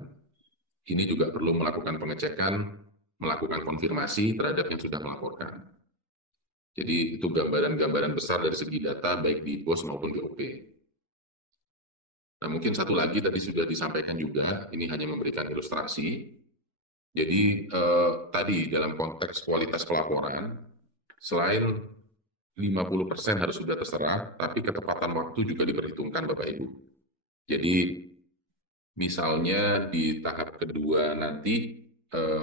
ini juga perlu melakukan pengecekan, melakukan konfirmasi terhadap yang sudah melaporkan. Jadi itu gambaran-gambaran besar dari segi data baik di POS maupun BOP. Nah, mungkin satu lagi tadi sudah disampaikan juga, ini hanya memberikan ilustrasi. Jadi tadi dalam konteks kualitas pelaporan, selain 50% harus sudah terserah, tapi ketepatan waktu juga diperhitungkan Bapak Ibu. Jadi misalnya di tahap kedua nanti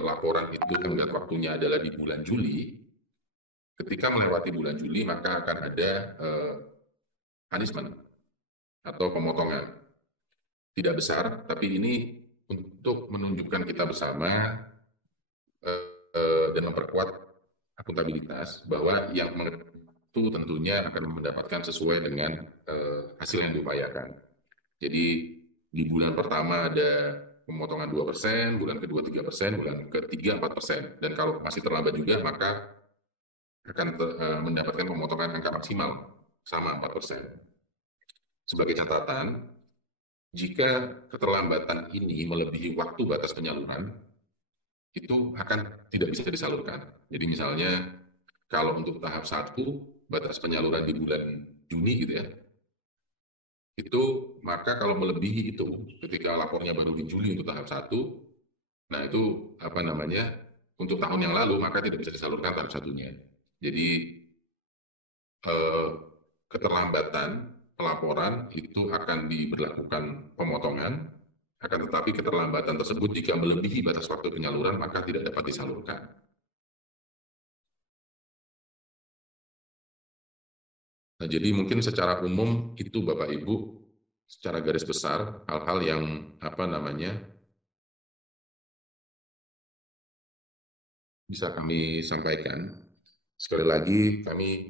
laporan itu tenggat waktunya adalah di bulan Juli. Ketika melewati bulan Juli maka akan ada punishment atau pemotongan. Tidak besar, tapi ini untuk menunjukkan kita bersama dan memperkuat akuntabilitas bahwa yang itu tentunya akan mendapatkan sesuai dengan hasil yang diupayakan. Jadi di bulan pertama ada pemotongan 2%, bulan kedua 3%, bulan ketiga 4%. Dan kalau masih terlambat juga maka akan mendapatkan pemotongan angka maksimal sama 4%. Sebagai catatan, jika keterlambatan ini melebihi waktu batas penyaluran, itu akan tidak bisa disalurkan. Jadi misalnya kalau untuk tahap 1, batas penyaluran di bulan Juni gitu ya, itu maka kalau melebihi itu, ketika lapornya baru di Juli untuk tahap 1, nah itu untuk tahun yang lalu maka tidak bisa disalurkan tahap 1-nya. Jadi keterlambatan pelaporan itu akan diberlakukan pemotongan, akan tetapi keterlambatan tersebut jika melebihi batas waktu penyaluran maka tidak dapat disalurkan. Nah, jadi mungkin secara umum itu Bapak Ibu secara garis besar hal-hal yang bisa kami sampaikan. Sekali lagi kami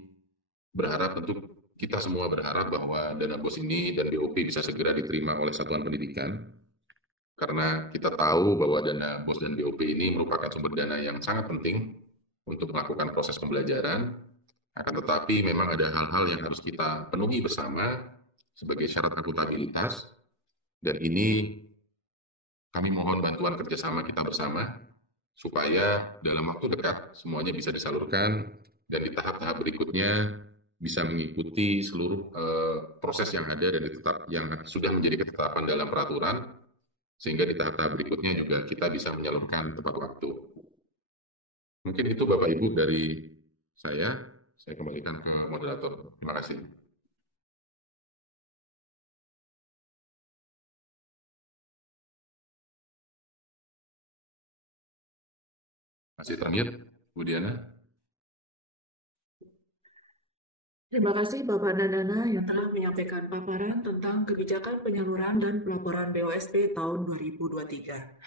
berharap, untuk kita semua berharap bahwa dana BOS ini dan BOP bisa segera diterima oleh satuan pendidikan. karena kita tahu bahwa dana BOS dan BOP ini merupakan sumber dana yang sangat penting untuk melakukan proses pembelajaran. Akan tetapi memang ada hal-hal yang harus kita penuhi bersama sebagai syarat akuntabilitas, dan ini kami mohon bantuan kerjasama kita bersama supaya dalam waktu dekat semuanya bisa disalurkan dan di tahap-tahap berikutnya bisa mengikuti seluruh proses yang ada dan yang sudah menjadi ketetapan dalam peraturan, sehingga di tahap-tahap berikutnya juga kita bisa menyalurkan tepat waktu. Mungkin itu Bapak Ibu dari saya kembalikan ke moderator. Terima kasih. Masih termute, Bu Diana? Terima kasih Bapak Nandana yang telah menyampaikan paparan tentang kebijakan penyaluran dan pelaporan BOSP tahun 2023.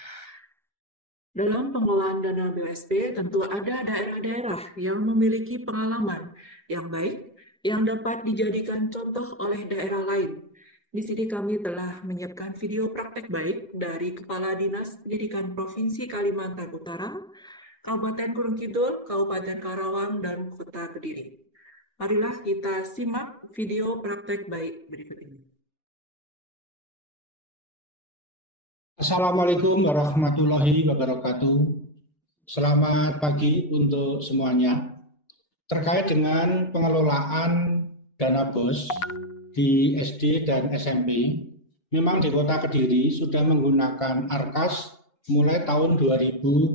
Dalam pengelolaan dana BOSP tentu ada daerah-daerah yang memiliki pengalaman yang baik yang dapat dijadikan contoh oleh daerah lain. Di sini kami telah menyiapkan video praktek baik dari Kepala Dinas Pendidikan Provinsi Kalimantan Utara, Kabupaten Gunung Kidul, Kabupaten Karawang, dan Kota Kediri. Marilah kita simak video praktek baik berikut ini. Assalamualaikum warahmatullahi wabarakatuh. Selamat pagi untuk semuanya. Terkait dengan pengelolaan dana BOS di SD dan SMP, memang di Kota Kediri sudah menggunakan ARKAS mulai tahun 2020.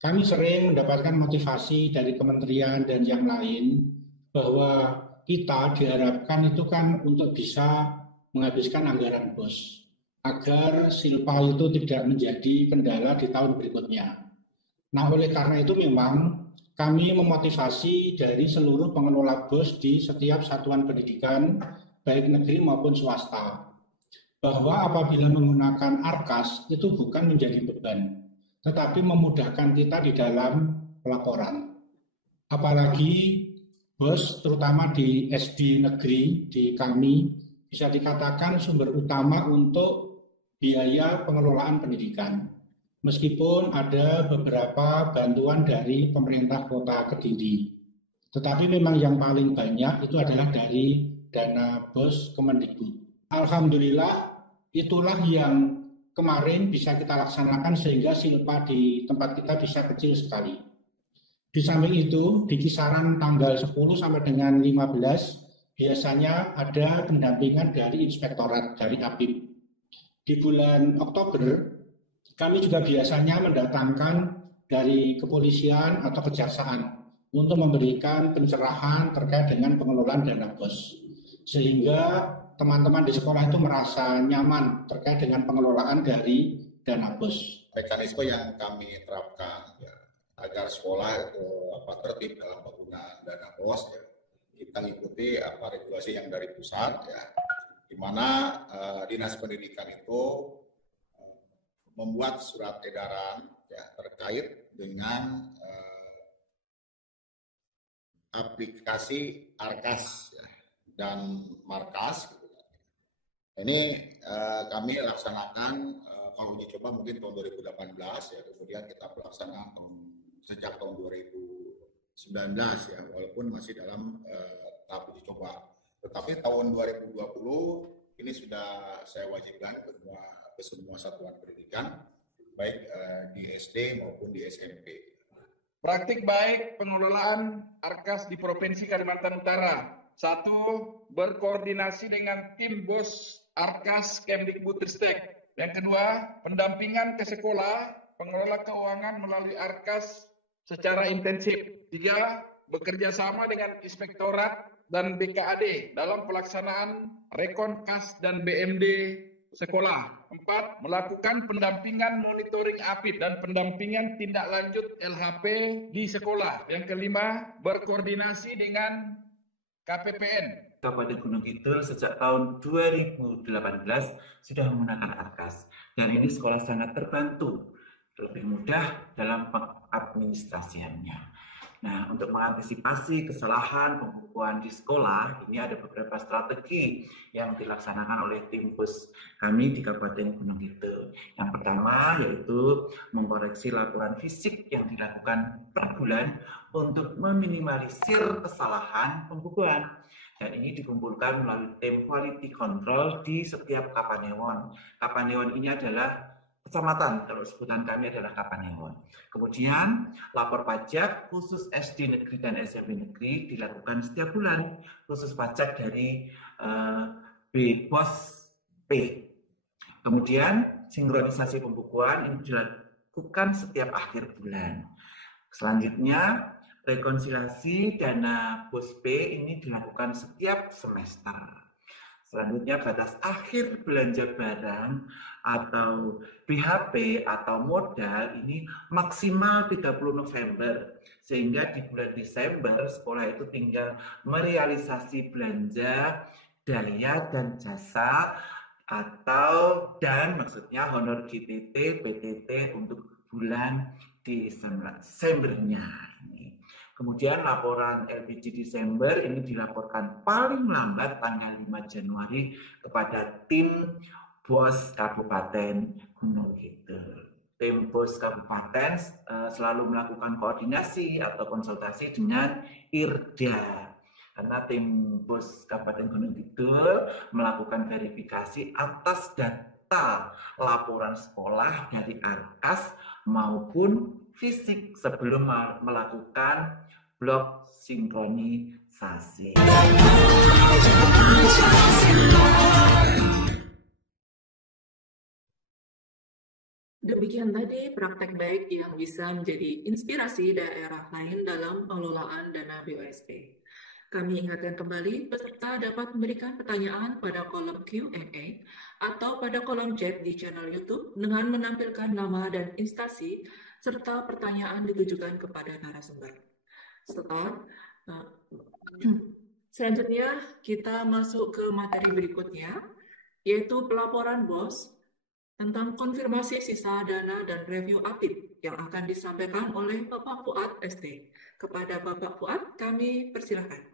Kami sering mendapatkan motivasi dari kementerian dan yang lain bahwa kita diharapkan itu kan untuk bisa menghabiskan anggaran BOS agar silpa itu tidak menjadi kendala di tahun berikutnya. Nah, oleh karena itu memang kami memotivasi dari seluruh pengelola BOS di setiap satuan pendidikan, baik negeri maupun swasta, bahwa apabila menggunakan ARKAS itu bukan menjadi beban, tetapi memudahkan kita di dalam pelaporan. Apalagi BOS, terutama di SD negeri, di kami, bisa dikatakan sumber utama untuk biaya pengelolaan pendidikan. Meskipun ada beberapa bantuan dari pemerintah Kota Kediri. Tetapi memang yang paling banyak itu adalah dari dana BOS Kemendikbud. Alhamdulillah, itulah yang kemarin bisa kita laksanakan sehingga silpa di tempat kita bisa kecil sekali. Di samping itu, di kisaran tanggal 10 sampai dengan 15, biasanya ada pendampingan dari inspektorat, dari APIP. Di bulan Oktober, kami juga biasanya mendatangkan dari kepolisian atau kejaksaan untuk memberikan pencerahan terkait dengan pengelolaan dana BOS. Sehingga teman-teman di sekolah itu merasa nyaman terkait dengan pengelolaan dari dana BOS. Mekanisme yang kami terapkan ya, agar sekolah itu tertib dalam penggunaan dana BOS, ya, kita ikuti regulasi yang dari pusat, ya, di mana Dinas Pendidikan itu membuat surat edaran ya, terkait dengan aplikasi ARKAS ya, dan Markas. Ini kami laksanakan kalau uji coba mungkin tahun 2018 ya, kemudian kita pelaksanaan sejak tahun 2019 ya, walaupun masih dalam tahap uji coba. Tetapi tahun 2020 ini sudah saya wajibkan ke semua satuan pendidikan, baik di SD maupun di SMP. Praktik baik pengelolaan ARKAS di Provinsi Kalimantan Utara. 1. Berkoordinasi dengan tim BOS ARKAS Kemdikbudristek. Yang kedua, pendampingan ke sekolah, pengelola keuangan melalui ARKAS secara intensif. 3. Bekerja sama dengan inspektorat dan BKAD dalam pelaksanaan rekon kas dan BMD sekolah. 4. Melakukan pendampingan monitoring APID dan pendampingan tindak lanjut LHP di sekolah. Yang kelima, berkoordinasi dengan KPPN. Kabupaten Gunung Kidul sejak tahun 2018 sudah menggunakan ARKAS dan ini sekolah sangat terbantu, lebih mudah dalam pengadministrasiannya. Nah, untuk mengantisipasi kesalahan pembukuan di sekolah, ini ada beberapa strategi yang dilaksanakan oleh tim BUS kami di Kabupaten Gunung Kidul. Yang pertama yaitu mengkoreksi laporan fisik yang dilakukan per bulan untuk meminimalisir kesalahan pembukuan. Dan ini dikumpulkan melalui tim quality control di setiap Kapanewon. Kapanewon ini adalah kecamatan, kalau sebutan kami adalah Kapanewon. Kemudian lapor pajak khusus SD negeri dan SMP negeri dilakukan setiap bulan, khusus pajak dari BPOS P. Kemudian sinkronisasi pembukuan ini dilakukan setiap akhir bulan. Selanjutnya rekonsiliasi dana BOS P ini dilakukan setiap semester. Selanjutnya batas akhir belanja barang atau BHP atau modal ini maksimal 30 November. Sehingga di bulan Desember sekolah itu tinggal merealisasi belanja daya dan jasa maksudnya honor GTT, PTT untuk bulan Desembernya. Kemudian laporan LPG Desember ini dilaporkan paling lambat tanggal 5 Januari kepada tim BOS Kabupaten Gunung Kidul. Tim BOS Kabupaten selalu melakukan koordinasi atau konsultasi dengan IRDA. Karena tim BOS Kabupaten Gunung Kidul melakukan verifikasi atas data laporan sekolah dari Arkas maupun fisik sebelum melakukan blok sinkronisasi. Demikian tadi praktek baik yang bisa menjadi inspirasi daerah lain dalam pengelolaan dana BOSP. Kami ingatkan kembali, peserta dapat memberikan pertanyaan pada kolom Q&A atau pada kolom chat di channel YouTube dengan menampilkan nama dan instansi serta pertanyaan ditujukan kepada narasumber. Selanjutnya kita masuk ke materi berikutnya, yaitu pelaporan BOS tentang konfirmasi sisa dana dan review APIP yang akan disampaikan oleh Bapak Fuad ST. Kepada Bapak Fuad, kami persilahkan.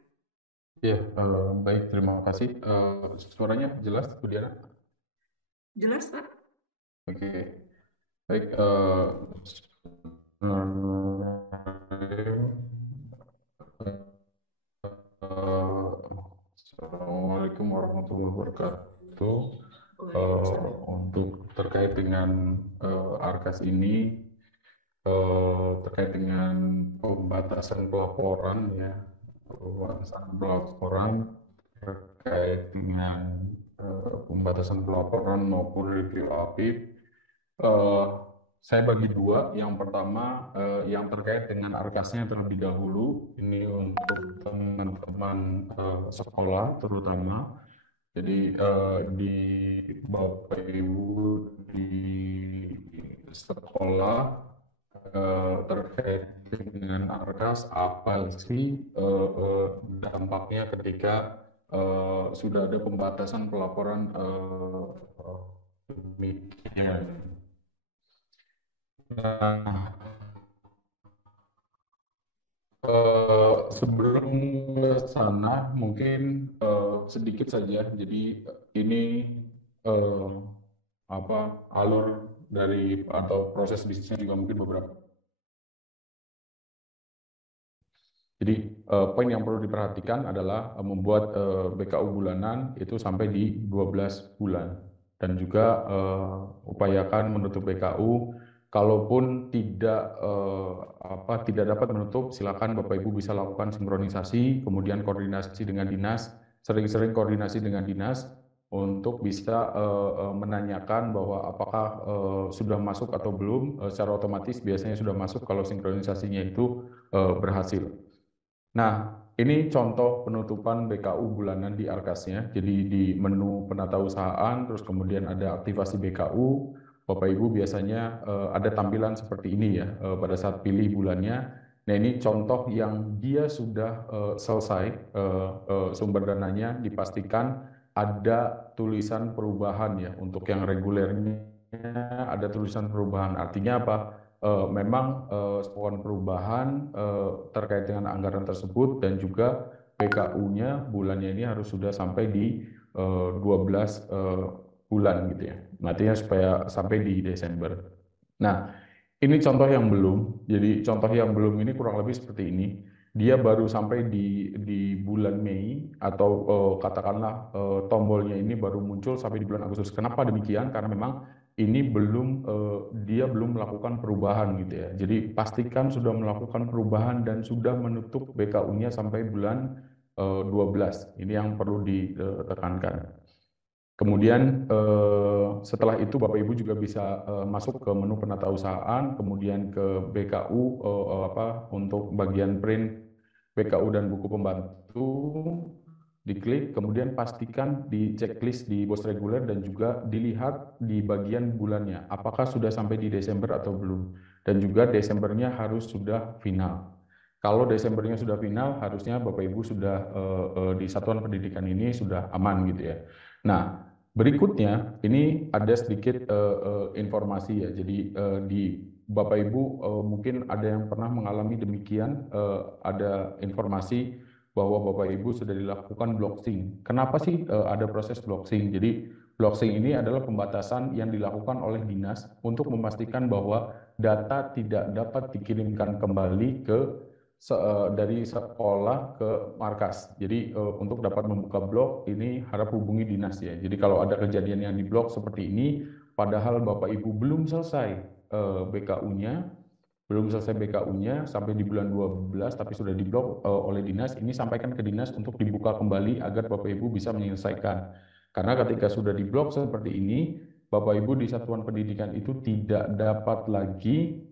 Ya, baik, terima kasih. Suaranya jelas, Bu Diana? Jelas, Pak. Oke. Baik, Assalamualaikum warahmatullahi wabarakatuh. Untuk terkait dengan Arkas ini, terkait dengan pembatasan pelaporan ya, terkait dengan pembatasan pelaporan maupun review APIP, saya bagi dua. Yang pertama yang terkait dengan Arkasnya terlebih dahulu, ini untuk teman-teman sekolah terutama. Jadi di Bapak Ibu di sekolah terkait dengan Arkas, apa sih dampaknya ketika sudah ada pembatasan pelaporan demikian. Nah, sebelum ke sana mungkin sedikit saja. Jadi ini alur dari atau proses bisnisnya juga mungkin beberapa. Jadi poin yang perlu diperhatikan adalah membuat BKU bulanan itu sampai di 12 bulan dan juga upayakan menutup BKU. Kalaupun tidak dapat menutup, silakan Bapak Ibu bisa lakukan sinkronisasi, kemudian koordinasi dengan dinas, sering-sering koordinasi dengan dinas untuk bisa menanyakan bahwa apakah sudah masuk atau belum. Secara otomatis biasanya sudah masuk kalau sinkronisasinya itu berhasil. Nah, ini contoh penutupan BKU bulanan di Arkasnya. Jadi di menu penatausahaan, terus kemudian ada aktivasi BKU. Bapak Ibu biasanya ada tampilan seperti ini ya pada saat pilih bulannya. Nah, ini contoh yang dia sudah selesai sumber dananya, dipastikan ada tulisan perubahan ya. Untuk yang regulernya ada tulisan perubahan. Artinya apa? memang pohon perubahan terkait dengan anggaran tersebut dan juga PKU-nya bulannya ini harus sudah sampai di 12 bulan gitu ya. Artinya supaya sampai di Desember. Nah, ini contoh yang belum. Jadi contoh yang belum ini kurang lebih seperti ini. Dia baru sampai di bulan Mei atau katakanlah tombolnya ini baru muncul sampai di bulan Agustus. Kenapa demikian? Karena memang ini belum dia belum melakukan perubahan gitu ya. Jadi pastikan sudah melakukan perubahan dan sudah menutup BKU-nya sampai bulan 12. Ini yang perlu ditekankan. Kemudian setelah itu Bapak Ibu juga bisa masuk ke menu penatausahaan, kemudian ke BKU untuk bagian print BKU dan buku pembantu, diklik, kemudian pastikan di checklist di BOS reguler dan juga dilihat di bagian bulannya, apakah sudah sampai di Desember atau belum, dan juga Desembernya harus sudah final. Kalau Desembernya sudah final, harusnya Bapak Ibu sudah di satuan pendidikan ini sudah aman gitu ya. Nah, berikutnya, ini ada sedikit informasi ya. Jadi di Bapak Ibu mungkin ada yang pernah mengalami demikian, ada informasi bahwa Bapak Ibu sudah dilakukan blockchain. Kenapa sih ada proses blockchain? Jadi blockchain ini adalah pembatasan yang dilakukan oleh dinas untuk memastikan bahwa data tidak dapat dikirimkan kembali dari sekolah ke markas. Jadi untuk dapat membuka blog ini harap hubungi dinas ya. Jadi kalau ada kejadian yang di blog seperti ini, padahal Bapak Ibu belum selesai BKU-nya, sampai di bulan 12 tapi sudah diblok oleh dinas, ini sampaikan ke dinas untuk dibuka kembali agar Bapak Ibu bisa menyelesaikan. Karena ketika sudah diblok seperti ini, Bapak Ibu di satuan pendidikan itu tidak dapat lagi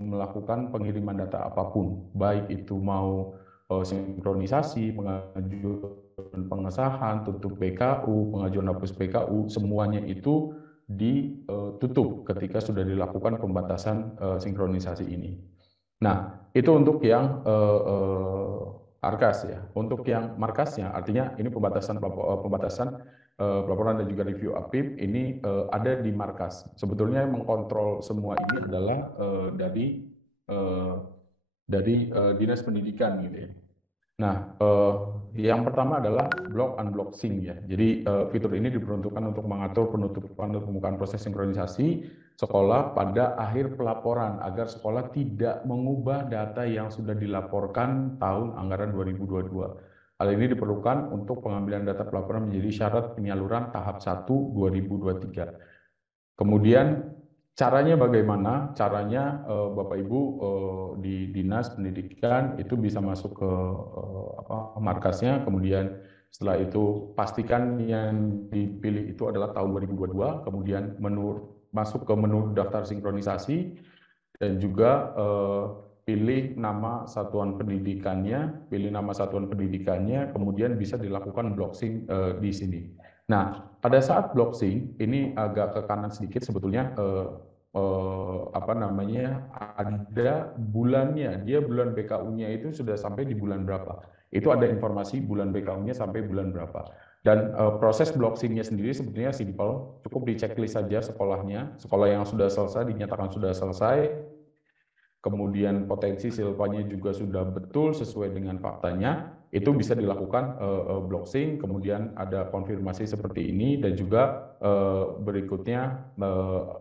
melakukan pengiriman data apapun, baik itu mau sinkronisasi, pengajuan pengesahan, tutup PKU, pengajuan hapus PKU, semuanya itu ditutup ketika sudah dilakukan pembatasan sinkronisasi ini. Nah, itu untuk yang Arkas ya. Untuk yang markasnya, artinya ini pembatasan pelaporan dan juga review APIP ini ada di markas. Sebetulnya yang mengkontrol semua ini adalah dari dinas pendidikan gitu ya. Nah, yang pertama adalah block unblock sync ya. Jadi fitur ini diperuntukkan untuk mengatur penutupan dan pembukaan proses sinkronisasi sekolah pada akhir pelaporan agar sekolah tidak mengubah data yang sudah dilaporkan tahun anggaran 2022. Hal ini diperlukan untuk pengambilan data pelaporan menjadi syarat penyaluran tahap 1 2023. Kemudian caranya bagaimana? Caranya Bapak Ibu di Dinas Pendidikan itu bisa masuk ke markasnya, kemudian setelah itu pastikan yang dipilih itu adalah tahun 2022, kemudian masuk ke menu daftar sinkronisasi dan juga pilih nama satuan pendidikannya, kemudian bisa dilakukan blockchain di sini. Nah, pada saat blockchain ini agak ke kanan sedikit sebetulnya ada bulannya, dia bulan BKU-nya itu sudah sampai di bulan berapa. Itu ada informasi bulan BKU-nya sampai bulan berapa. Dan proses blockchain-nya sendiri sebetulnya simpel, cukup di checklist saja sekolahnya, sekolah yang sudah selesai dinyatakan sudah selesai, kemudian potensi silpanya juga sudah betul sesuai dengan faktanya, itu bisa dilakukan blockchain, kemudian ada konfirmasi seperti ini, dan juga berikutnya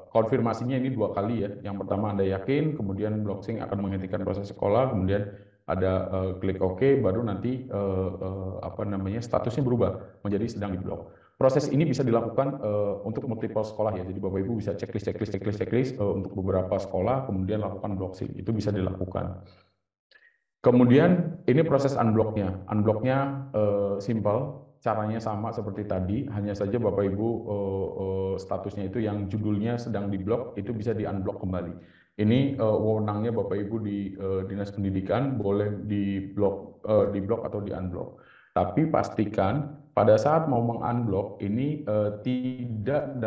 konfirmasinya ini 2 kali ya. Yang pertama Anda yakin, kemudian blockchain akan menghentikan proses sekolah, kemudian ada klik OK, baru nanti statusnya berubah menjadi sedang diblok. Proses ini bisa dilakukan untuk multiple sekolah ya, jadi Bapak Ibu bisa checklist untuk beberapa sekolah, kemudian lakukan blockchain, itu bisa dilakukan. Kemudian ini proses unblocknya simple, caranya sama seperti tadi, hanya saja Bapak Ibu statusnya itu yang judulnya sedang diblok, itu bisa di-unblock kembali. Ini wewenangnya Bapak Ibu di Dinas Pendidikan, boleh diblok atau di-unblock. Tapi pastikan pada saat mau meng-unblock ini tidak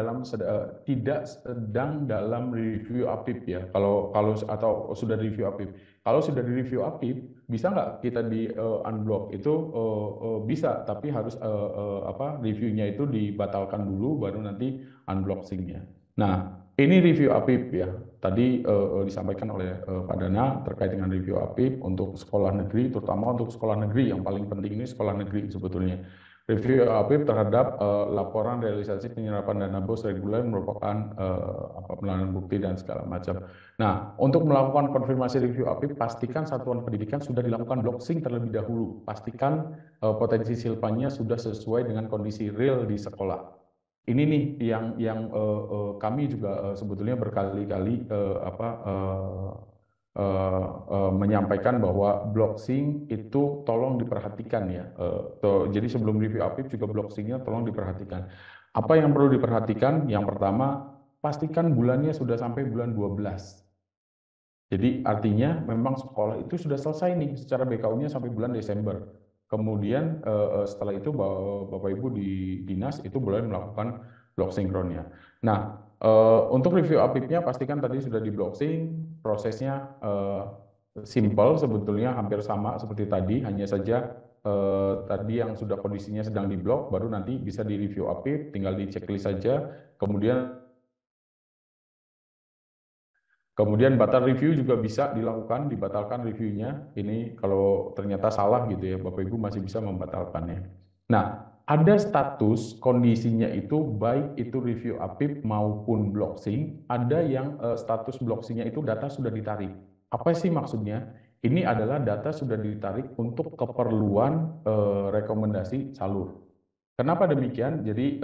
sedang dalam review APIP ya. Atau sudah review APIP. Kalau sudah di review APIP, bisa nggak kita di unblock? Itu bisa, tapi harus reviewnya itu dibatalkan dulu, baru nanti unblock sync-nya. Nah, ini review APIP ya. Tadi disampaikan oleh Pak Dana terkait dengan review APIP untuk sekolah negeri, terutama untuk sekolah negeri. Yang paling penting ini sekolah negeri sebetulnya. Review APIP terhadap laporan realisasi penyerapan dana BOS reguler merupakan penilaian bukti dan segala macam. Nah, untuk melakukan konfirmasi review APIP, pastikan satuan pendidikan sudah dilakukan blockchain terlebih dahulu. Pastikan potensi silpanya sudah sesuai dengan kondisi real di sekolah. Ini nih yang kami juga sebetulnya berkali-kali menyampaikan bahwa blockchain itu tolong diperhatikan ya. Jadi sebelum review APIP juga blockchain-nya tolong diperhatikan. Apa yang perlu diperhatikan? Yang pertama, pastikan bulannya sudah sampai bulan 12. Jadi artinya memang sekolah itu sudah selesai nih secara BKU-nya sampai bulan Desember. Kemudian setelah itu Bapak Ibu di dinas itu boleh melakukan block sinkronnya. Nah, untuk review APIP-nya pastikan tadi sudah di blockchain, prosesnya simple sebetulnya hampir sama seperti tadi, hanya saja tadi yang sudah kondisinya sedang di blok baru nanti bisa di review APIP, tinggal di checklist saja, Kemudian batal review juga bisa dilakukan, dibatalkan reviewnya. Ini kalau ternyata salah gitu ya, Bapak Ibu masih bisa membatalkannya. Nah, ada status kondisinya itu baik itu review APIP maupun blockchain, ada yang status blockchain-nya itu data sudah ditarik. Apa sih maksudnya? Ini adalah data sudah ditarik untuk keperluan rekomendasi salur. Kenapa demikian? Jadi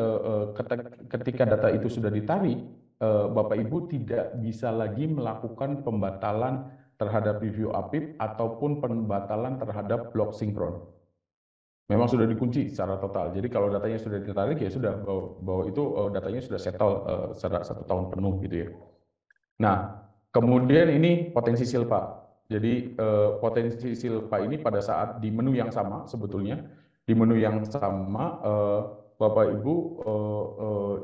ketika data itu sudah ditarik, Bapak Ibu tidak bisa lagi melakukan pembatalan terhadap review APIP ataupun pembatalan terhadap block sinkron. Memang sudah dikunci secara total. Jadi kalau datanya sudah ditarik ya sudah bahwa itu datanya sudah settle secara 1 tahun penuh gitu ya. Nah, kemudian ini potensi silpa. Jadi potensi silpa ini pada saat di menu yang sama sebetulnya, di menu yang sama Bapak Ibu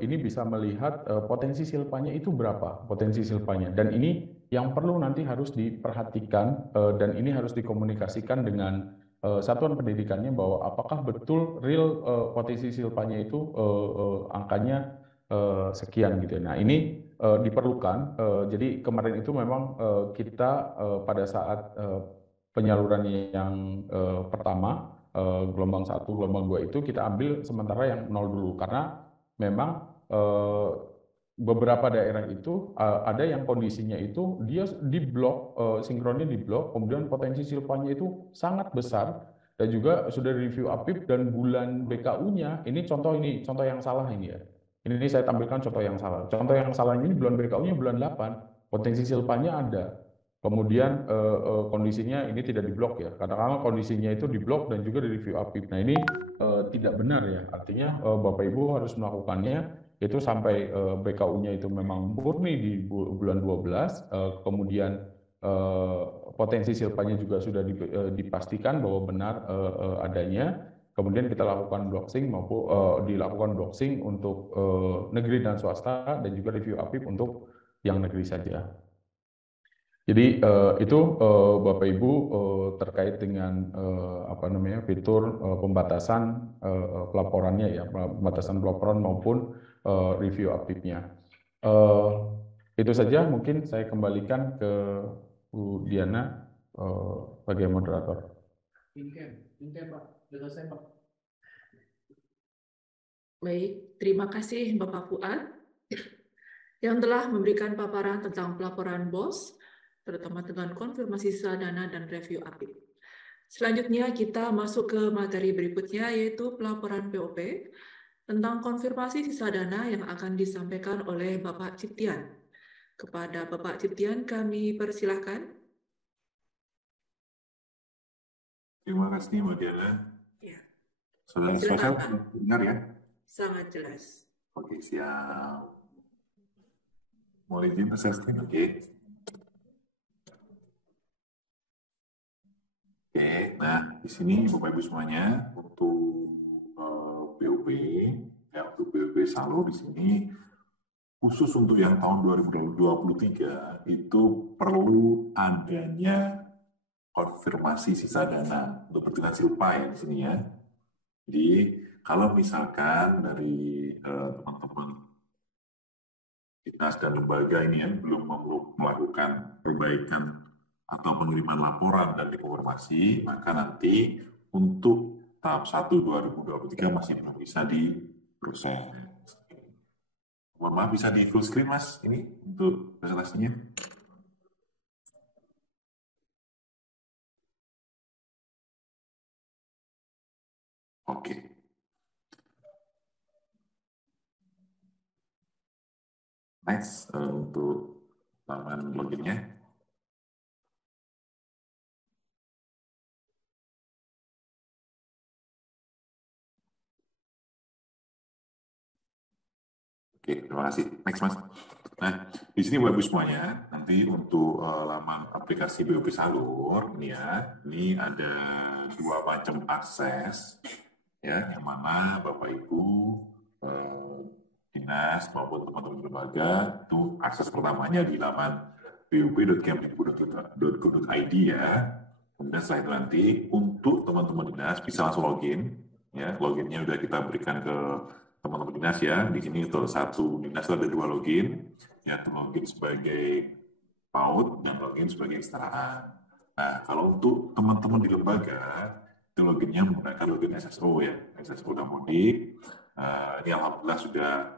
ini bisa melihat potensi silpanya itu berapa, potensi silpanya. Dan ini yang perlu nanti harus diperhatikan dan ini harus dikomunikasikan dengan satuan pendidikannya bahwa apakah betul real potensi silpanya itu angkanya sekian gitu. Nah ini diperlukan. Jadi kemarin itu memang kita pada saat penyalurannya yang pertama gelombang 1, gelombang 2 itu kita ambil sementara yang 0 dulu karena memang beberapa daerah itu ada yang kondisinya itu dia di blok sinkronnya di blok, kemudian potensi silpanya itu sangat besar dan juga sudah review APIP dan bulan BKU-nya ini contoh yang salah ini ya. Ini saya tampilkan contoh yang salah. Contoh yang salah ini bulan BKU-nya bulan 8, potensi silpanya ada. Kemudian kondisinya ini tidak diblok ya, kadang-kadang kondisinya itu diblok dan juga di review APIP. Nah ini tidak benar ya, artinya Bapak Ibu harus melakukannya itu sampai BKU-nya itu memang murni di bulan 12, kemudian potensi silpanya juga sudah dipastikan bahwa benar adanya, kemudian kita lakukan blockchain maupun dilakukan blockchain untuk negeri dan swasta dan juga review APIP untuk yang negeri saja. Jadi itu Bapak Ibu terkait dengan fitur pembatasan pelaporannya ya, pembatasan pelaporan maupun review APIP-nya. Itu saja mungkin saya kembalikan ke Bu Diana sebagai moderator. Pak. Selesai, Pak. Baik, terima kasih Bapak Fuad yang telah memberikan paparan tentang pelaporan BOS, terutama dengan konfirmasi sisa dana dan review APIP. Selanjutnya kita masuk ke materi berikutnya yaitu pelaporan POP tentang konfirmasi sisa dana yang akan disampaikan oleh Bapak Ciptian. Kepada Bapak Ciptian kami persilahkan. Terima kasih Mbak Diana. Ya. Saya dengar ya? Sangat jelas. Oke, siap. Mulai izin share screen, oke. Oke, nah di sini Bapak Ibu semuanya untuk POP ya, untuk POP saldo di sini khusus untuk yang tahun 2023 itu perlu adanya konfirmasi sisa dana untuk perhitungan silpa ya di sini ya. Jadi kalau misalkan dari teman-teman dinas dan lembaga ini yang belum melakukan perbaikan atau pengiriman laporan dan dikonfirmasi, maka nanti untuk tahap 1 2023 masih belum bisa diproses. Mohon maaf, bisa di full screen Mas ini untuk presentasinya. Oke. Next, untuk laman loginnya. Oke, terima kasih. Next, Mas. Nah, di sini Bapak Ibu semuanya, nanti untuk laman aplikasi BOP Salur, ini ya, ini ada 2 macam akses, ya, yang mana Bapak Ibu dinas maupun teman-teman lembaga itu akses pertamanya di laman bop.kemdikbud.go.id ya. Kemudian setelah itu nanti untuk teman-teman dinas bisa langsung login, ya, loginnya udah kita berikan ke teman-teman dinas ya. Di sini untuk satu dinas itu ada 2 login, yaitu login sebagai PAUD dan login sebagai kesetaraan. Nah, kalau untuk teman-teman di lembaga itu loginnya menggunakan login SSO ya, SSO Damodik. Ini alhamdulillah sudah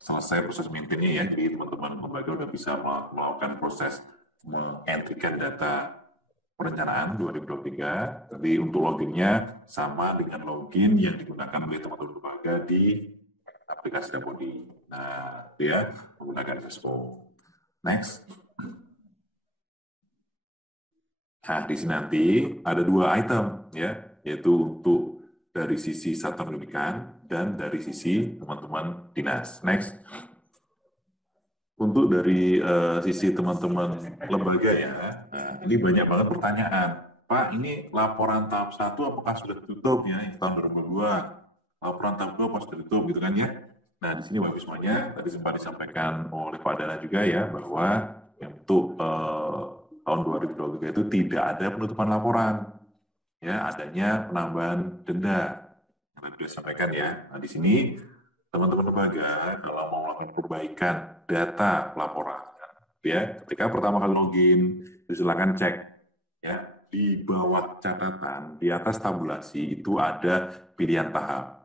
selesai proses maintain-nya ya, jadi teman-teman lembaga sudah bisa melakukan proses mengentrikan data perencanaan 2023. Jadi untuk loginnya sama dengan login yang digunakan oleh teman-teman lembaga di aplikasi Damodik. Nah, dia menggunakan SSO. Next. Nah, di sini nanti ada 2 item ya, yaitu untuk dari sisi satuan pendidikan dan dari sisi teman-teman dinas. Next. Untuk dari sisi teman-teman lembaga ya, nah, ini banyak banget pertanyaan. Pak, ini laporan tahap 1 apakah sudah ditutup ya, yang tahun 2022? Laporan tahap 2 apakah sudah ditutup gitu kan ya? Nah, di sini Bapak semuanya tadi sempat disampaikan oleh Pak Dana juga ya, bahwa untuk tahun 2023 itu tidak ada penutupan laporan, ya, adanya penambahan denda. Yang tadi sudah sampaikan ya. Nah, di sini teman-teman lembaga kalau mau melakukan perbaikan data laporan, ya, ketika pertama kali login, silakan cek, ya, di bawah catatan di atas tabulasi itu ada pilihan tahap.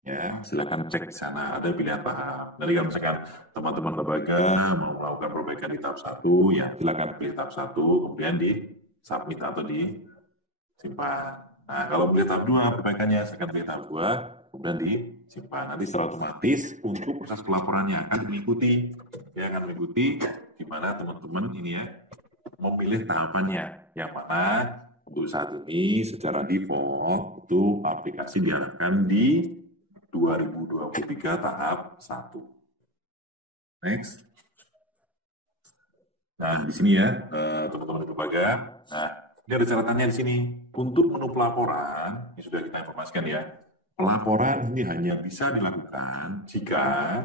Ya, silakan cek di sana, ada pilihan tahap. Jadi kalau misalkan teman-teman lembaga mau melakukan perbaikan di tahap 1, ya silakan pilih tahap 1, kemudian di submit atau disimpan. Nah, kalau pilih tahap 2 perbaikannya, silakan pilih tahap 2, kemudian disimpan. Nanti secara otomatis untuk proses pelaporannya akan mengikuti, ya, akan mengikuti di mana teman-teman ini ya memilih tahapannya, yang mana untuk saat ini secara default itu aplikasi diharapkan di 2023 tahap 1. Next. Nah, di sini ya, teman-teman lembaga. Nah, ini ada catatannya di sini. Untuk menu pelaporan, ini sudah kita informasikan ya. Pelaporan ini hanya bisa dilakukan jika,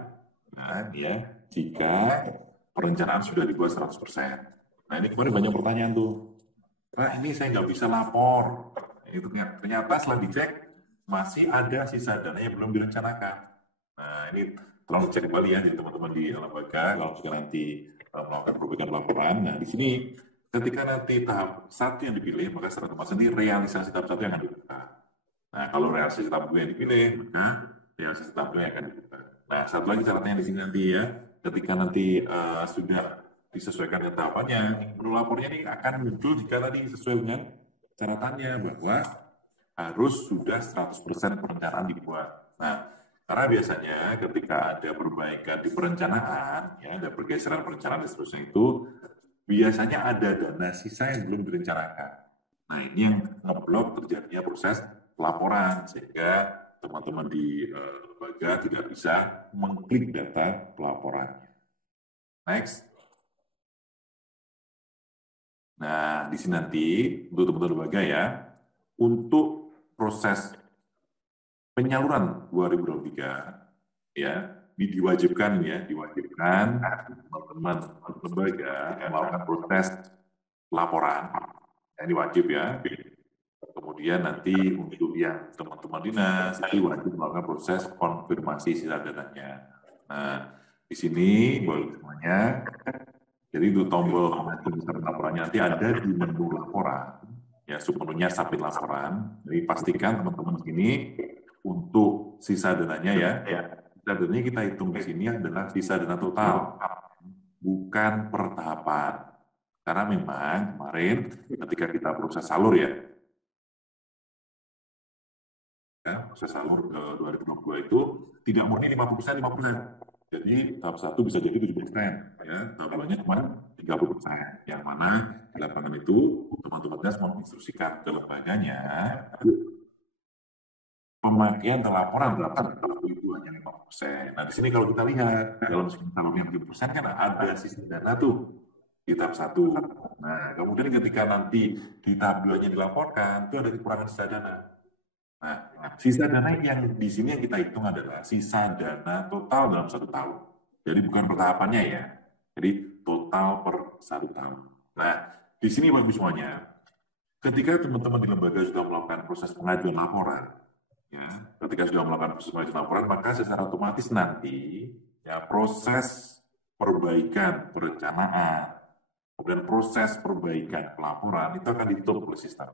nah, ya, jika perencanaan sudah dibuat 100%. Nah, ini kemarin banyak pertanyaan tuh. Pak, ini saya nggak bisa lapor. Itu ternyata setelah dicek, masih ada sisa dana yang belum direncanakan. Nah, ini tolong cek kembali ya di teman-teman di lembaga kalau juga nanti melakukan perbaikan laporan. Nah, di sini ketika nanti tahap 1 yang dipilih, maka secara otomatis nanti realisasi tahap 1 yang akan dibuka. Nah, kalau realisasi tahap 2 yang dipilih, maka realisasi tahap 2 yang akan dibuka. Nah, satu lagi syaratnya di sini nanti ya, ketika nanti sudah disesuaikan dengan tahapannya, menu lapornya ini akan muncul jika tadi sesuai dengan catatannya bahwa harus sudah 100% perencanaan dibuat. Nah, karena biasanya ketika ada perbaikan di perencanaan, ya, ada pergeseran perencanaan dan seterusnya itu, biasanya ada dana sisa yang belum direncanakan. Nah, ini yang ngeblok terjadinya proses pelaporan, sehingga teman-teman di lembaga tidak bisa mengklik data pelaporannya. Next. Nah, di sini nanti untuk teman-teman lembaga ya, untuk proses penyaluran 2023 ya diwajibkan teman-teman lembaga melakukan proses laporan, ini wajib ya. Kemudian nanti untuk yang teman-teman dinas itu wajib melakukan proses konfirmasi sisa dananya. Nah, di sini boleh semuanya. Jadi itu tombol laporannya nanti ada di menu laporan. Ya, sepenuhnya submit laporan. Jadi pastikan teman-teman sini untuk sisa dananya ya. Sisa dananya kita hitung di sini adalah sisa dana total, bukan per tahapan. Karena memang kemarin ketika kita proses salur ya proses salur ke 2022 itu tidak murni 50%, 50%. Jadi tahap 1 bisa jadi 70%, ya. Tahap 2-nya cuma 30%. Yang mana di lapangan itu teman-teman dinas menginstruksikan ke lembaganya pemakaian dan laporan terhadap itu hanya 50%. Nah, di sini kalau kita lihat, kalau misalnya salurnya 70% kan ada sisa dana tuh di tahap 1. Nah, kemudian ketika nanti di tahap 2-nya dilaporkan, itu ada kekurangan sisa dana. Nah, sisa dana yang di sini yang kita hitung adalah sisa dana total dalam 1 tahun. Jadi bukan per tahapannya ya. Jadi total per 1 tahun. Nah, di sini Bapak Ibu semuanya, ketika teman-teman di lembaga sudah melakukan proses pengajuan laporan, ya, ketika sudah melakukan proses pengajuan laporan, maka secara otomatis nanti ya proses perbaikan perencanaan, kemudian proses perbaikan pelaporan itu akan ditutup oleh sistem.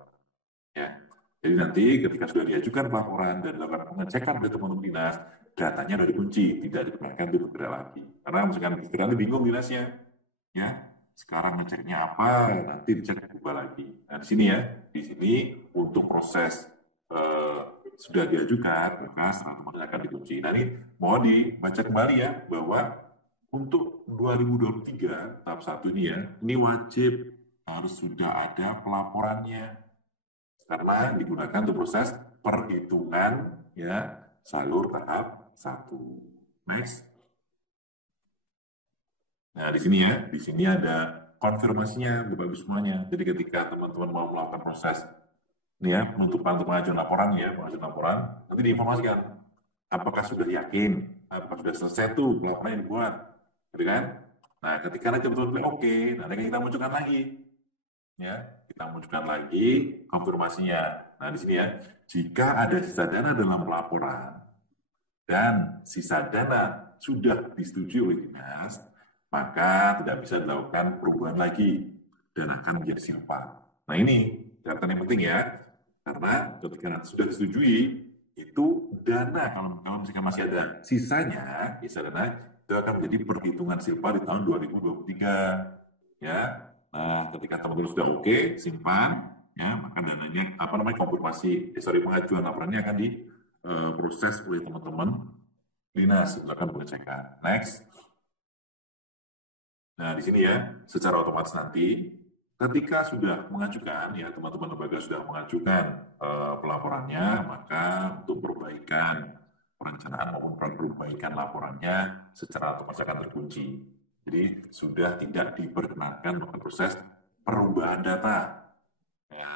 Ya. Jadi nanti ketika sudah diajukan pelaporan dan dilakukan pengecekan oleh teman-teman dinas, datanya sudah dikunci, tidak diperkenankan untuk bergerak lagi. Karena misalkan nanti bingung dinasnya, ya sekarang ngeceknya apa, nanti dicek berubah lagi. Nah di sini ya, di sini untuk proses sudah diajukan, maka otomatis akan dikunci. Nah ini mau dibaca kembali ya bahwa untuk 2023 tahap 1 ini ya, ini wajib harus sudah ada pelaporannya. Karena digunakan untuk proses perhitungan ya salur tahap 1. Next. Nah, di sini ada konfirmasinya Bapak Ibu semuanya. Jadi ketika teman-teman mau melakukan proses ini ya, untuk pengajuan laporan ya, pengajuan laporan, nanti diinformasikan apakah sudah yakin, apakah sudah selesai tuh laporan yang dibuat. Gitu kan? Nah, ketika nanti betul-betul oke, nanti kita munculkan lagi. Ya, kita munculkan lagi konfirmasinya. Nah, di sini ya, jika ada sisa dana dalam laporan dan sisa dana sudah disetujui oleh dinas, maka tidak bisa dilakukan perubahan lagi dan akan menjadi silpa. Nah, ini catatan yang penting ya, karena ketika sudah disetujui, itu dana kalau misalkan masih ada sisanya, sisa dana itu akan menjadi perhitungan silpa di tahun 2023. Ya. Nah, ketika teman-teman sudah oke, simpan, ya, maka dananya, pengajuan laporannya akan diproses oleh teman-teman dinas, silakan pengecekan. Next. Nah, di sini ya, secara otomatis nanti, ketika sudah mengajukan, ya, teman-teman lembaga sudah mengajukan pelaporannya, maka untuk perbaikan perencanaan maupun perbaikan laporannya secara otomatis akan terkunci. Jadi sudah tidak diperkenankan melakukan proses perubahan data. Ya,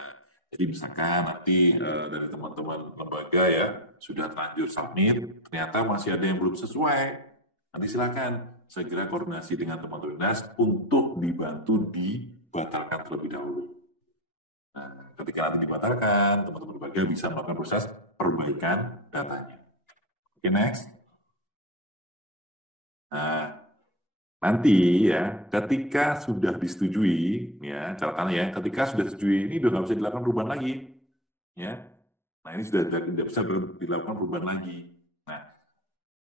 jadi misalkan nanti dari teman-teman lembaga ya sudah terlanjur submit, ternyata masih ada yang belum sesuai. Nanti silakan segera koordinasi dengan teman-teman dinas untuk dibantu dibatalkan terlebih dahulu. Nah, ketika nanti dibatalkan, teman-teman lembaga bisa melakukan proses perbaikan datanya. Oke, next. Nah, nanti ya, ketika sudah disetujui, ya catatan ya, ketika sudah disetujui ini sudah nggak bisa dilakukan perubahan lagi, ya. Nah ini sudah tidak bisa dilakukan perubahan lagi. Nah,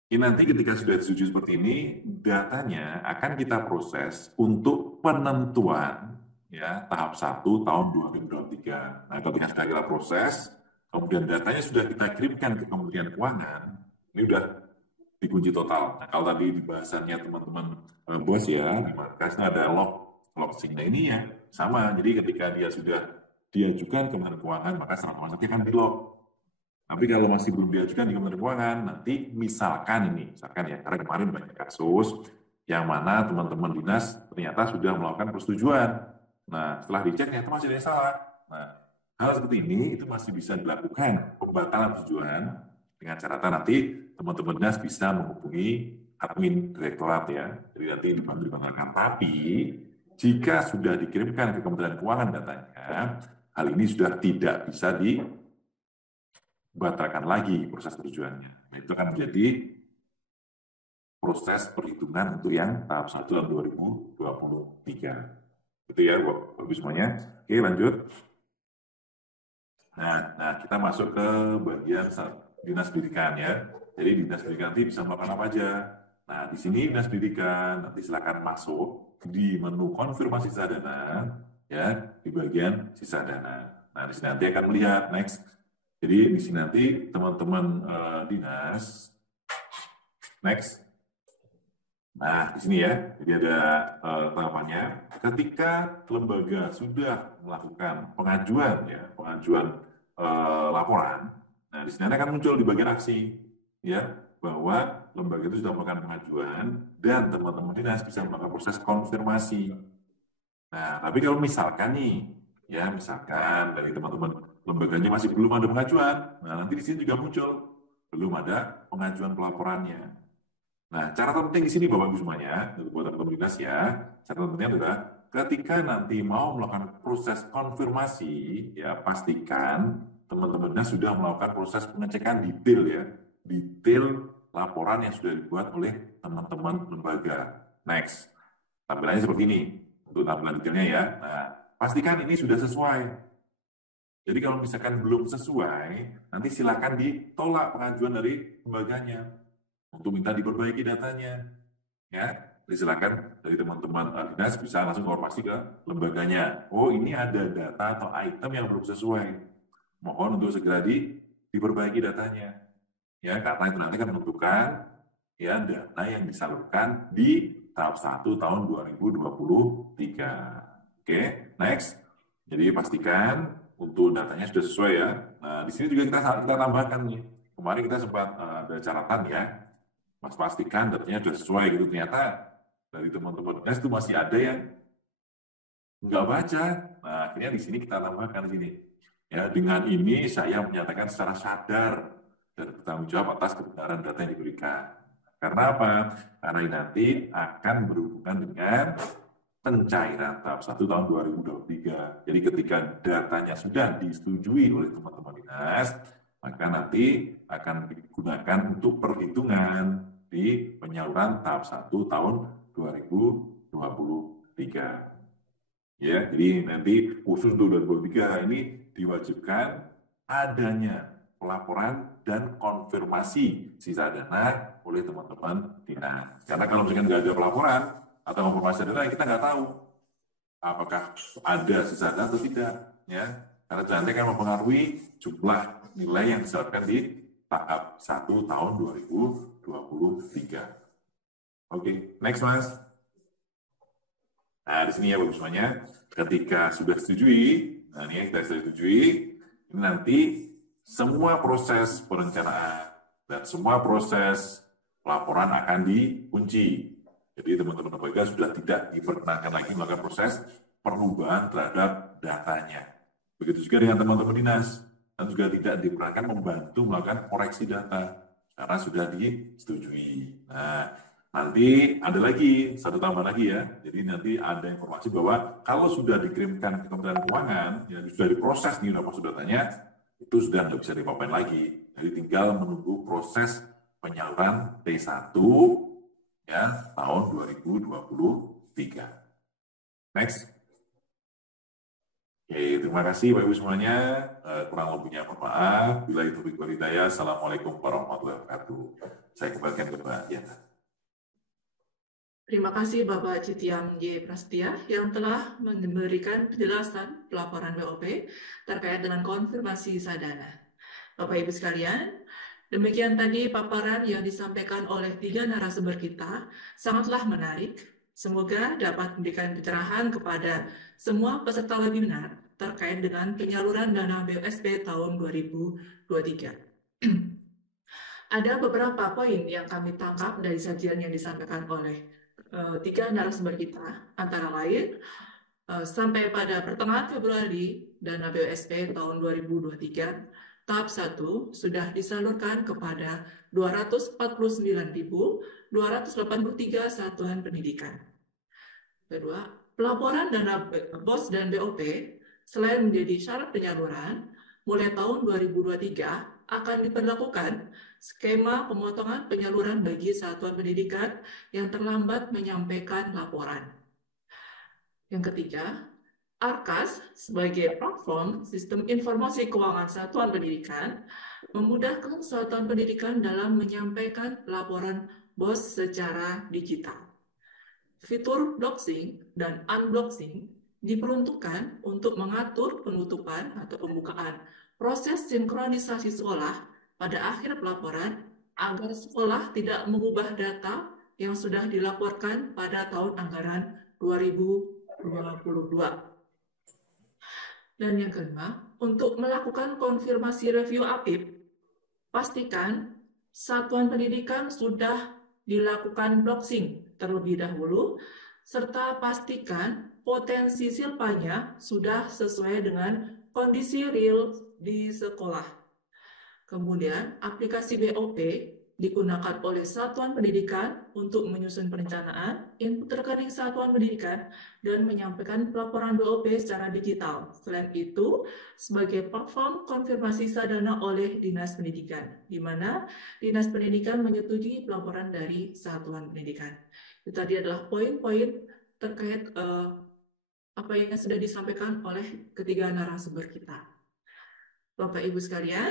ini nanti ketika sudah disetujui seperti ini, datanya akan kita proses untuk penentuan ya tahap 1 tahun 2023. Nah, ketika sudah kita proses, kemudian datanya sudah kita kirimkan ke Kementerian Keuangan, ini udah dikunci total. Nah, kalau tadi di bahasannya teman-teman bos ya, di markasnya ada log sync. Nah ini ya sama. Jadi ketika dia sudah diajukan ke Kementerian Keuangan, maka secara otomatis akan di-log. Tapi kalau masih belum diajukan di Kementerian Keuangan, nanti misalkan ya, karena kemarin banyak kasus yang mana teman-teman dinas ternyata sudah melakukan persetujuan. Nah, setelah dicek ternyata masih ada yang salah. Nah, hal seperti ini itu masih bisa dilakukan pembatalan persetujuan dengan catatan nanti teman-teman dinas bisa menghubungi admin direktorat ya. Jadi nanti dibantu-dibantukan. Tapi jika sudah dikirimkan ke Kementerian Keuangan datanya, hal ini sudah tidak bisa dibatalkan lagi proses persetujuannya. Nah, itu akan menjadi proses perhitungan untuk yang tahap 1 tahun 2023. Itu ya Bapak Ibu semuanya. Oke, lanjut. Nah, kita masuk ke bagian Dinas Pendidikan ya. Jadi Dinas Pendidikan nanti bisa melakukan apa aja. Nah, di sini Dinas Pendidikan nanti silakan masuk di menu konfirmasi sisa dana ya, di bagian sisa dana. Nah, di sini nanti akan melihat next. Jadi di sini nanti teman-teman dinas next. Nah, di sini ya. Jadi ada tahapannya. Ketika lembaga sudah melakukan pengajuan ya, laporan. Nah, di sini akan muncul di bagian aksi ya, bahwa lembaga itu sudah melakukan pengajuan dan teman-teman dinas bisa melakukan proses konfirmasi. Nah, tapi kalau misalkan nih, ya misalkan dari teman-teman lembaganya masih belum ada pengajuan, nah nanti di sini juga muncul belum ada pengajuan pelaporannya. Nah, catatan penting di sini Bapak Ibu semuanya, untuk buat teman-teman dinas ya, catatan pentingnya adalah ketika nanti mau melakukan proses konfirmasi, ya pastikan teman-teman dinas sudah melakukan proses pengecekan detail ya, detail laporan yang sudah dibuat oleh teman-teman lembaga. Next, tampilannya seperti ini untuk tampilan detailnya ya. Nah, pastikan ini sudah sesuai. Jadi kalau misalkan belum sesuai, nanti silakan ditolak pengajuan dari lembaganya untuk minta diperbaiki datanya. Ya, jadi silakan dari teman-teman dinas bisa langsung konfirmasi ke lembaganya. Oh, ini ada data atau item yang belum sesuai. Mohon untuk segera diperbaiki datanya. Ya, karena itu nanti akan menentukan ya dana yang disalurkan di tahap 1 tahun 2023. Oke, next. Jadi pastikan untuk datanya sudah sesuai ya. Nah, di sini juga kita tambahkan nih. Kemarin kita sempat ada catatan ya. Mas pastikan datanya sudah sesuai gitu. Ternyata dari teman-teman dinas itu masih ada yang nggak baca. Nah, akhirnya di sini kita tambahkan di sini. Ya, dengan ini saya menyatakan secara sadar dan bertanggung jawab atas kebenaran data yang diberikan. Karena apa? Karena ini nanti akan berhubungan dengan pencairan tahap 1 tahun 2023. Jadi ketika datanya sudah disetujui oleh teman-teman dinas, maka nanti akan digunakan untuk perhitungan di penyaluran tahap 1 tahun 2023. Ya, jadi nanti khusus untuk 2023 ini diwajibkan adanya pelaporan dan konfirmasi sisa dana oleh teman-teman dinas. Karena kalau misalkan nggak ada pelaporan atau konfirmasi dana, kita nggak tahu apakah ada sisa dana atau tidak. Ya, karena nanti akan mempengaruhi jumlah nilai yang disalurkan di tahap 1 tahun 2023. Oke, next Mas. Nah, di sini ya Bapak semuanya, ketika sudah setujui, nah ini kita sudah setujui, ini nanti semua proses perencanaan dan semua proses laporan akan dikunci. Jadi teman-teman lembaga sudah tidak diperkenankan lagi melakukan proses perubahan terhadap datanya. Begitu juga dengan teman-teman dinas, dan juga tidak diperkenankan membantu melakukan koreksi data karena sudah disetujui. Nah, nanti ada lagi, satu tambahan lagi ya. Jadi nanti ada informasi bahwa kalau sudah dikirimkan ke Kementerian Keuangan, ya sudah diproses nih sudah datanya, itu sudah nggak bisa dipapain lagi. Jadi tinggal menunggu proses penyaluran T1 ya tahun 2023. Next. Oke, terima kasih Bapak Ibu semuanya. Kurang lebihnya mohon maaf. Bila itu hidayah. Assalamualaikum warahmatullahi wabarakatuh. Saya kembalikan ke Mbak Yana. Terima kasih Bapak Citiam J. Prasetya yang telah memberikan penjelasan pelaporan BOP terkait dengan konfirmasi sisa dana. Bapak Ibu sekalian, demikian tadi paparan yang disampaikan oleh 3 narasumber kita sangatlah menarik. Semoga dapat memberikan pencerahan kepada semua peserta webinar terkait dengan penyaluran dana BOSP tahun 2023. Ada beberapa poin yang kami tangkap dari sajian yang disampaikan oleh 3 narasumber kita, antara lain sampai pada pertengahan Februari dana BOSP tahun 2023 tahap 1 sudah disalurkan kepada 249.283 satuan pendidikan. Kedua, pelaporan dana BOS dan BOP selain menjadi syarat penyaluran, mulai tahun 2023 akan diberlakukan skema pemotongan penyaluran bagi satuan pendidikan yang terlambat menyampaikan laporan. Yang ketiga, ARKAS sebagai platform sistem informasi keuangan satuan pendidikan memudahkan satuan pendidikan dalam menyampaikan laporan BOS secara digital. Fitur blockchain dan unblockchain diperuntukkan untuk mengatur penutupan atau pembukaan proses sinkronisasi sekolah pada akhir pelaporan agar sekolah tidak mengubah data yang sudah dilaporkan pada tahun anggaran 2022. Dan yang kelima, untuk melakukan konfirmasi review APIP, pastikan satuan pendidikan sudah dilakukan blockchain terlebih dahulu, serta pastikan potensi silpanya sudah sesuai dengan kondisi real di sekolah. Kemudian, aplikasi BOP digunakan oleh satuan pendidikan untuk menyusun perencanaan, input rekening satuan pendidikan, dan menyampaikan pelaporan BOP secara digital. Selain itu, sebagai platform konfirmasi sadana oleh Dinas Pendidikan, di mana Dinas Pendidikan menyetujui pelaporan dari satuan pendidikan. Itu tadi adalah poin-poin terkait apa yang sudah disampaikan oleh ketiga narasumber kita. Bapak Ibu sekalian,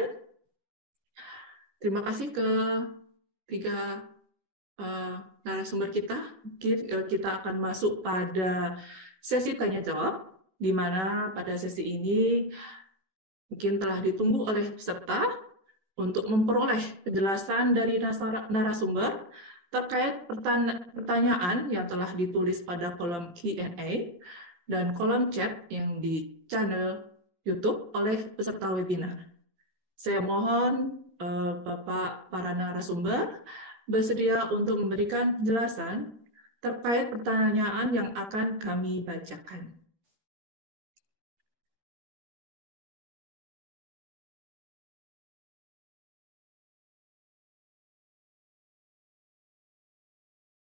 terima kasih ke tiga narasumber kita. Kita akan masuk pada sesi tanya jawab, di mana pada sesi ini mungkin telah ditunggu oleh peserta untuk memperoleh penjelasan dari narasumber terkait pertanyaan yang telah ditulis pada kolom Q&A dan kolom chat yang di channel YouTube oleh peserta webinar. Saya mohon Bapak para narasumber bersedia untuk memberikan penjelasan terkait pertanyaan yang akan kami bacakan.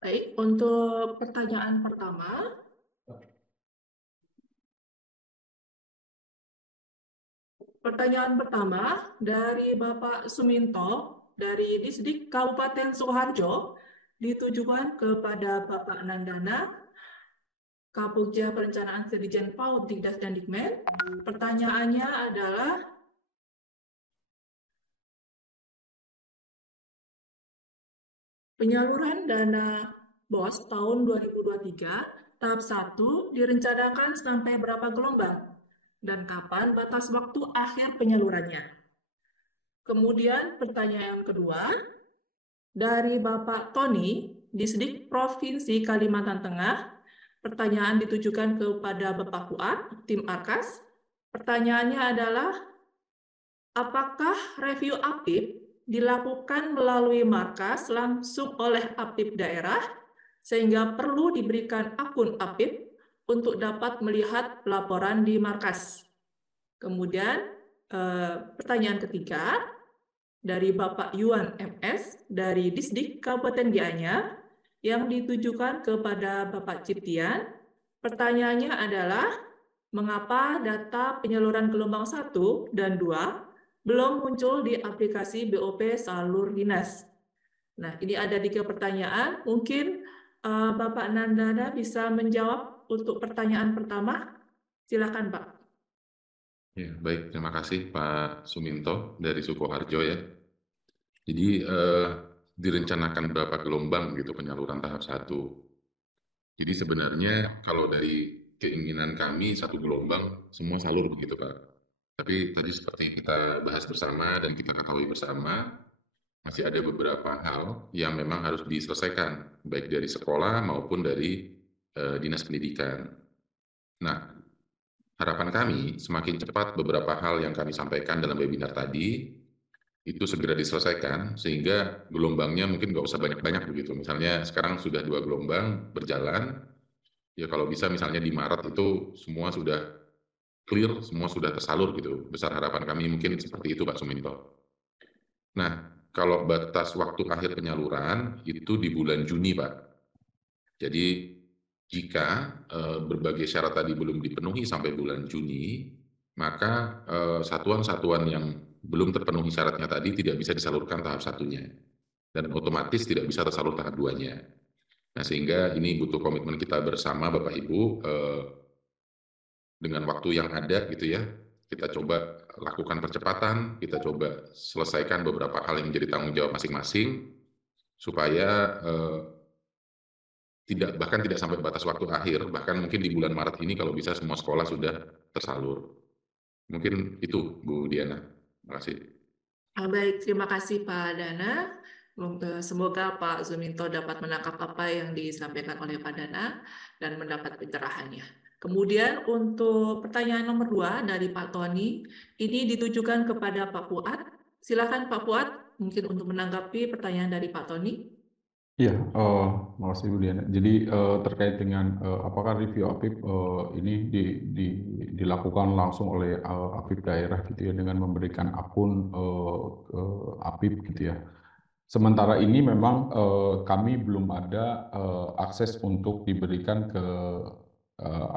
Baik, untuk pertanyaan pertama, dari Bapak Suminto dari Disdik Kabupaten Sukoharjo ditujukan kepada Bapak Nandana, Kapogja Perencanaan Dirjen PAUD Dikdas dan Dikmen. Pertanyaannya adalah, penyaluran dana BOS tahun 2023 tahap 1 direncanakan sampai berapa gelombang dan kapan batas waktu akhir penyalurannya? Kemudian pertanyaan kedua dari Bapak Tony Disdik Provinsi Kalimantan Tengah. Pertanyaan ditujukan kepada Bapak Fuad, tim ARKAS. Pertanyaannya adalah, apakah review APIP dilakukan melalui markas langsung oleh APIP daerah, sehingga perlu diberikan akun APIP untuk dapat melihat laporan di markas? Kemudian pertanyaan ketiga dari Bapak Yuan MS dari Disdik Kabupaten Gianyar yang ditujukan kepada Bapak Ciptian. Pertanyaannya adalah, mengapa data penyaluran gelombang 1 dan 2 belum muncul di aplikasi BOP Salur Dinas? Nah, ini ada 3 pertanyaan. Mungkin Bapak Nandana bisa menjawab untuk pertanyaan pertama. Silakan, Pak. Ya, baik, terima kasih Pak Suminto dari Sukoharjo ya. Jadi direncanakan berapa gelombang gitu penyaluran tahap 1. Jadi sebenarnya kalau dari keinginan kami 1 gelombang semua salur begitu Pak. Tapi tadi seperti kita bahas bersama dan kita ketahui bersama, masih ada beberapa hal yang memang harus diselesaikan, baik dari sekolah maupun dari Dinas Pendidikan. Nah, harapan kami semakin cepat beberapa hal yang kami sampaikan dalam webinar tadi, itu segera diselesaikan, sehingga gelombangnya mungkin nggak usah banyak-banyak begitu. Misalnya sekarang sudah 2 gelombang berjalan, ya kalau bisa misalnya di Maret itu semua sudah clear, semua sudah tersalur gitu. Besar harapan kami mungkin seperti itu Pak Suminto. Nah, kalau batas waktu akhir penyaluran itu di bulan Juni Pak. Jadi jika berbagai syarat tadi belum dipenuhi sampai bulan Juni, maka satuan-satuan yang belum terpenuhi syaratnya tadi tidak bisa disalurkan tahap satunya, dan otomatis tidak bisa tersalur tahap 2-nya. Nah, sehingga ini butuh komitmen kita bersama, Bapak Ibu, dengan waktu yang ada gitu ya. Kita coba lakukan percepatan, kita coba selesaikan beberapa hal yang menjadi tanggung jawab masing-masing, supaya bahkan tidak sampai batas waktu akhir, bahkan mungkin di bulan Maret ini kalau bisa semua sekolah sudah tersalur. Mungkin itu, Bu Diana. Terima kasih. Baik, terima kasih Pak Dana. Semoga Pak Zuminto dapat menangkap apa yang disampaikan oleh Pak Dana dan mendapat pencerahannya. Kemudian untuk pertanyaan nomor 2 dari Pak Tony, ini ditujukan kepada Pak Fuad. Silakan Pak Fuad, mungkin untuk menanggapi pertanyaan dari Pak Tony. Iya, makasih Bu Diana. Jadi terkait dengan apakah review APIP ini dilakukan langsung oleh APIP daerah gitu ya, dengan memberikan akun APIP gitu ya. Sementara ini memang kami belum ada akses untuk diberikan ke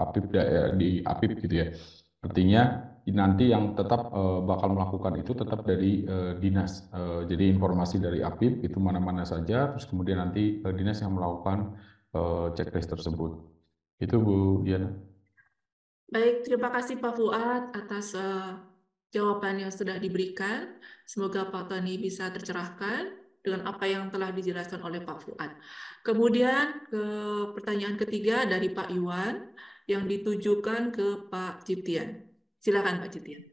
APIP di APIP gitu ya. Artinya nanti yang tetap bakal melakukan itu tetap dari dinas. Jadi informasi dari APIP itu mana-mana saja, terus kemudian nanti dinas yang melakukan checklist tersebut. Itu Bu Diana. Baik, terima kasih Pak Fuad atas jawaban yang sudah diberikan. Semoga Pak Tony bisa tercerahkan dengan apa yang telah dijelaskan oleh Pak Fuad. Kemudian ke pertanyaan ketiga dari Pak Iwan yang ditujukan ke Pak Ciptian. Silakan Pak Ciptian.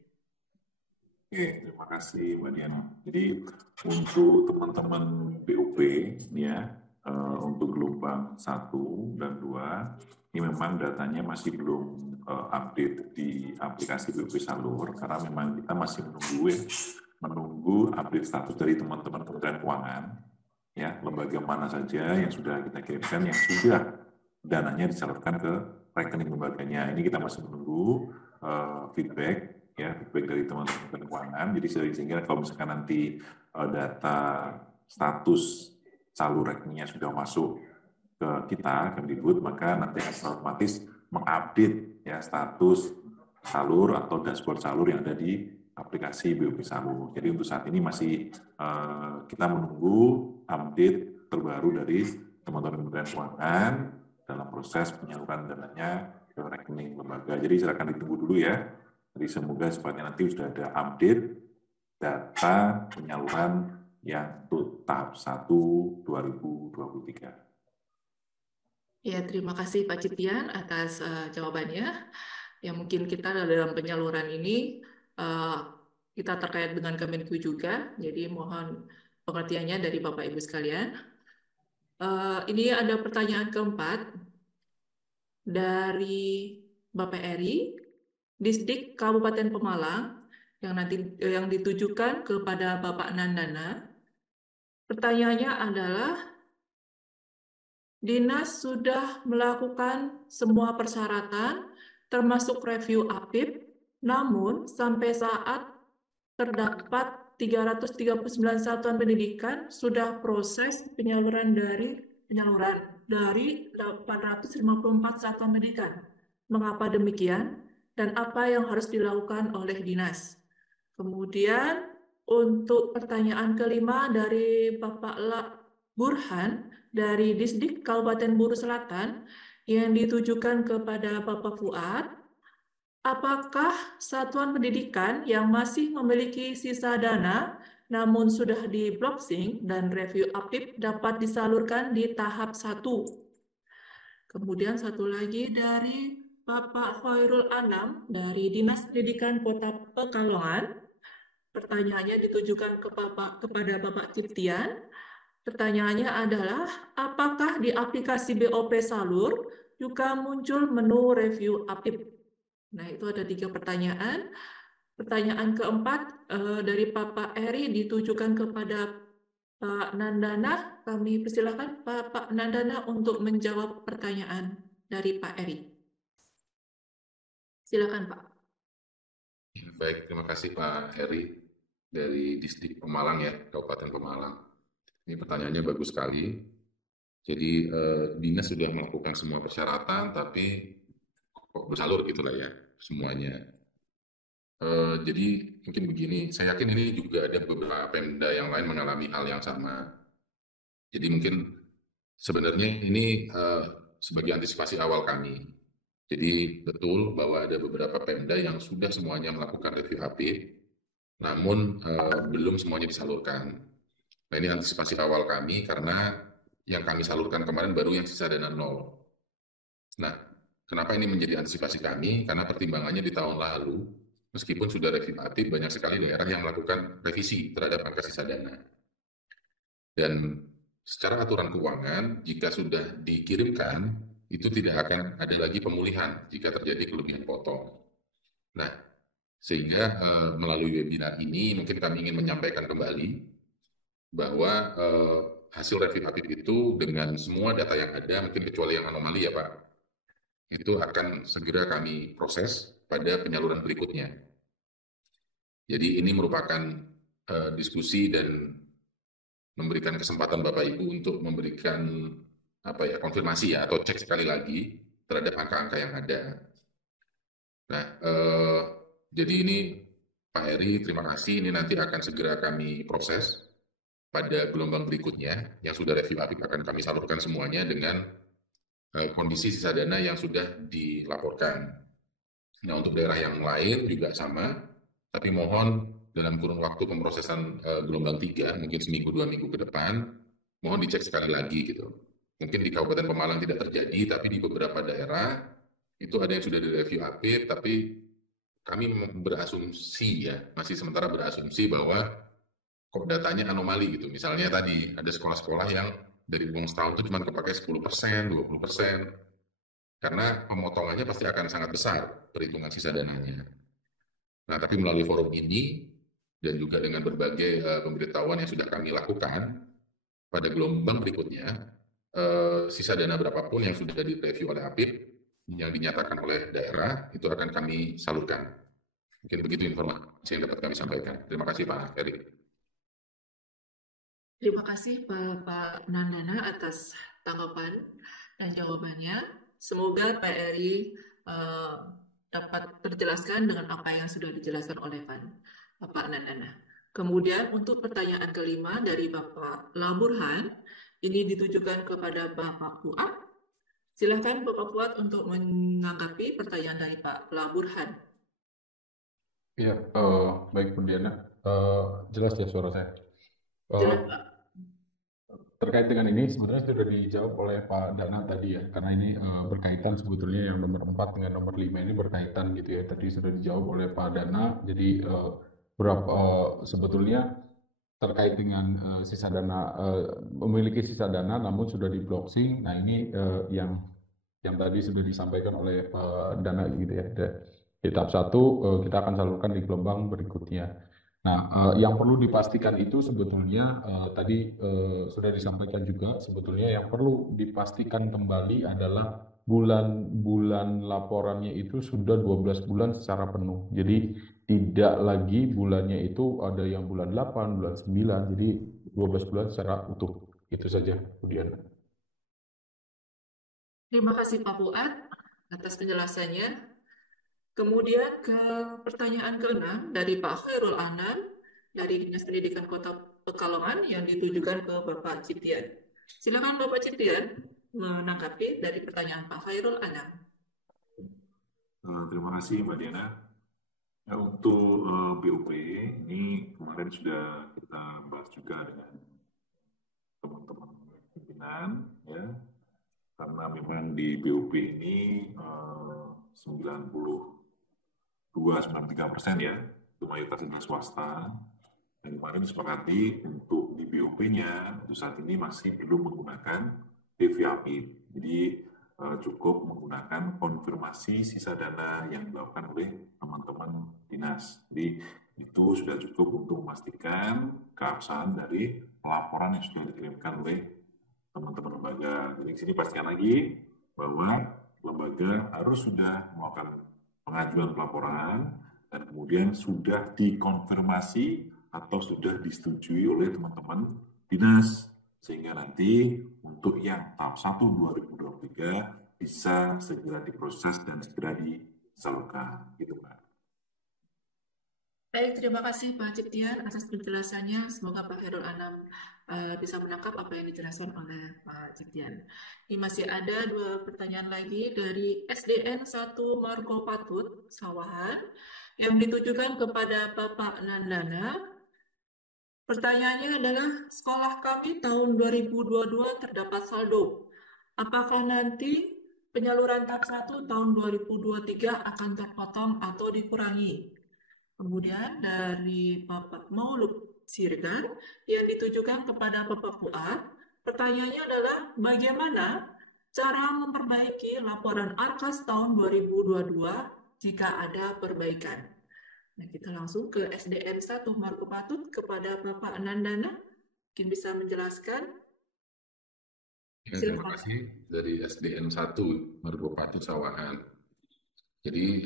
Oke, terima kasih Mbak Diana. Jadi untuk teman-teman BUP ya, untuk gelombang 1 dan 2, ini memang datanya masih belum update di aplikasi BUP Salur, karena memang kita masih menunggu update status dari teman-teman Kementerian Keuangan, ya, lembaga mana saja yang sudah kita kirimkan, yang sudah dananya disalurkan ke rekening lembaganya. Ini kita masih menunggu feedback dari teman-teman keuangan. Jadi sehingga kalau misalkan nanti data status salur rekeningnya sudah masuk ke kita, Kemdikbud, maka nanti akan otomatis mengupdate ya status salur atau dashboard salur yang ada di aplikasi BUP Salur. Jadi untuk saat ini masih kita menunggu update terbaru dari teman-teman Kementerian Keuangan dalam proses penyaluran dananya ke rekening lembaga. Jadi silakan ditunggu dulu ya. Jadi semoga secepatnya nanti sudah ada update data penyaluran yang untuk tahap 1 2023. Ya, terima kasih Pak Ciptian atas jawabannya. Ya, mungkin kita dalam penyaluran ini kita terkait dengan Kemenku juga, jadi mohon pengertiannya dari Bapak Ibu sekalian. Ini ada pertanyaan keempat dari Bapak Eri, Distrik Kabupaten Pemalang, yang ditujukan kepada Bapak Nandana. Pertanyaannya adalah, Dinas sudah melakukan semua persyaratan, termasuk review APIP, namun sampai saat terdapat 339 satuan pendidikan sudah proses penyaluran dari 854 satuan pendidikan. Mengapa demikian? Dan apa yang harus dilakukan oleh dinas? Kemudian untuk pertanyaan kelima dari Bapak Burhan dari Disdik Kabupaten Buru Selatan yang ditujukan kepada Bapak Fuad, apakah satuan pendidikan yang masih memiliki sisa dana namun sudah di blockchain dan review APIP dapat disalurkan di tahap 1? Kemudian satu lagi dari Bapak Khairul Anam dari Dinas Pendidikan Kota Pekalongan. Pertanyaannya ditujukan kepada Bapak Ciptian. Pertanyaannya adalah, apakah di aplikasi BOP Salur juga muncul menu review APIP? Nah, itu ada 3 pertanyaan. Pertanyaan keempat dari Bapak Eri ditujukan kepada Pak Nandana. Kami persilakan Pak Nandana untuk menjawab pertanyaan dari Pak Eri. Silakan Pak. Baik, terima kasih Pak Eri dari Distrik Pemalang ya, Kabupaten Pemalang. Ini pertanyaannya bagus sekali. Jadi dinas sudah melakukan semua persyaratan, tapi kok bersalur gitulah ya semuanya. Jadi mungkin begini, saya yakin ini juga ada beberapa Pemda yang lain mengalami hal yang sama. Jadi mungkin sebenarnya ini sebagai antisipasi awal kami. Jadi betul bahwa ada beberapa Pemda yang sudah semuanya melakukan review HP, namun belum semuanya disalurkan. Nah ini antisipasi awal kami karena yang kami salurkan kemarin baru yang sisa dana 0. Nah, kenapa ini menjadi antisipasi kami? Karena pertimbangannya di tahun lalu, meskipun sudah review aktif, banyak sekali daerah yang melakukan revisi terhadap angka sisa dana. Dan secara aturan keuangan, jika sudah dikirimkan, itu tidak akan ada lagi pemulihan jika terjadi kelebihan potong. Nah, sehingga melalui webinar ini mungkin kami ingin menyampaikan kembali bahwa hasil review aktif itu dengan semua data yang ada, mungkin kecuali yang anomali ya Pak, itu akan segera kami proses pada penyaluran berikutnya. Jadi ini merupakan diskusi dan memberikan kesempatan Bapak Ibu untuk memberikan konfirmasi ya atau cek sekali lagi terhadap angka-angka yang ada. Nah, jadi ini Pak Heri, terima kasih. Ini nanti akan segera kami proses pada gelombang berikutnya yang sudah review aktif akan kami salurkan semuanya dengan kondisi sisa dana yang sudah dilaporkan. Nah, untuk daerah yang lain juga sama, tapi mohon dalam kurun waktu pemrosesan gelombang 3, mungkin seminggu 2 minggu ke depan, mohon dicek sekali lagi gitu. Mungkin di Kabupaten Pemalang tidak terjadi, tapi di beberapa daerah itu ada yang sudah direview aktif, tapi kami berasumsi ya, masih sementara berasumsi bahwa kok datanya anomali gitu. Misalnya tadi ada sekolah-sekolah yang dari uang setahun itu cuma kepakai 10%, 20%, karena pemotongannya pasti akan sangat besar perhitungan sisa dananya. Nah, tapi melalui forum ini dan juga dengan berbagai pemberitahuan yang sudah kami lakukan pada gelombang berikutnya, sisa dana berapapun yang sudah direview oleh APIP yang dinyatakan oleh daerah itu akan kami salurkan. Mungkin begitu informasi yang dapat kami sampaikan. Terima kasih Pak Heri. Terima kasih Pak Nandana atas tanggapan dan jawabannya. Semoga Pak Heri dapat terjelaskan dengan apa yang sudah dijelaskan oleh Pak Nandana. Kemudian untuk pertanyaan kelima dari Bapak Laburhan, ini ditujukan kepada Bapak Fuad. Silakan Bapak Fuad untuk menanggapi pertanyaan dari Pak Laburhan. Iya, baik Bu Diana. Jelas ya suara saya. Jelas Pak. Terkait dengan ini sebenarnya sudah dijawab oleh Pak Dana tadi ya, karena ini berkaitan sebetulnya yang nomor 4 dengan nomor 5 ini berkaitan gitu ya. Tadi sudah dijawab oleh Pak Dana, jadi sebetulnya terkait dengan sisa dana, memiliki sisa dana namun sudah di blockchain. Nah ini yang tadi sudah disampaikan oleh Pak Dana gitu ya. Di tahap 1 kita akan salurkan di gelombang berikutnya. Nah, yang perlu dipastikan itu sebetulnya tadi sudah disampaikan juga, sebetulnya yang perlu dipastikan kembali adalah bulan-bulan laporannya itu sudah 12 bulan secara penuh. Jadi tidak lagi bulannya itu ada yang bulan 8, bulan 9, jadi 12 bulan secara utuh. Itu saja, Bu Diana. Terima kasih Pak Fuad atas penjelasannya. Kemudian ke pertanyaan ke-6 dari Pak Khairul Anam dari Dinas Pendidikan Kota Pekalongan yang ditujukan ke Bapak Ciptian. Silakan Bapak Ciptian menanggapi dari pertanyaan Pak Khairul Anam. Terima kasih Mbak Diana. Ya, untuk BOP ini kemarin sudah kita bahas juga dengan teman-teman pimpinan ya, karena memang di BOP ini 92-93% ya, itu mayoritas swasta. Dan kemarin disepakati untuk di BOP-nya untuk saat ini masih belum menggunakan PVAP. Jadi cukup menggunakan konfirmasi sisa dana yang dilakukan oleh teman-teman dinas. Jadi itu sudah cukup untuk memastikan keabsahan dari laporan yang sudah dikirimkan oleh teman-teman lembaga. Jadi di sini pastikan lagi bahwa lembaga harus sudah melakukan pengajuan pelaporan dan kemudian sudah dikonfirmasi atau sudah disetujui oleh teman-teman dinas, sehingga nanti untuk yang tahap 1 2023 bisa segera diproses dan segera disalurkan gitu Pak. Baik, terima kasih Pak Ciptian atas penjelasannya. Semoga Pak Khairul Anam bisa menangkap apa yang dijelaskan oleh Pak Ciptian. Ini masih ada 2 pertanyaan lagi dari SDN 1 Margo Patut, Sawahan, yang ditujukan kepada Bapak Nandana. Pertanyaannya adalah, sekolah kami tahun 2022 terdapat saldo. Apakah nanti penyaluran tahap 1 tahun 2023 akan terpotong atau dikurangi? Kemudian dari Bapak Maulud Siregar yang ditujukan kepada Bapak Fuad, pertanyaannya adalah bagaimana cara memperbaiki laporan ARKAS tahun 2022 jika ada perbaikan. Nah, kita langsung ke SDN 1 Margo Patut kepada Bapak Nandana, mungkin bisa menjelaskan. Ya, terima kasih dari SDN 1 Margo Patut Sawahan. Jadi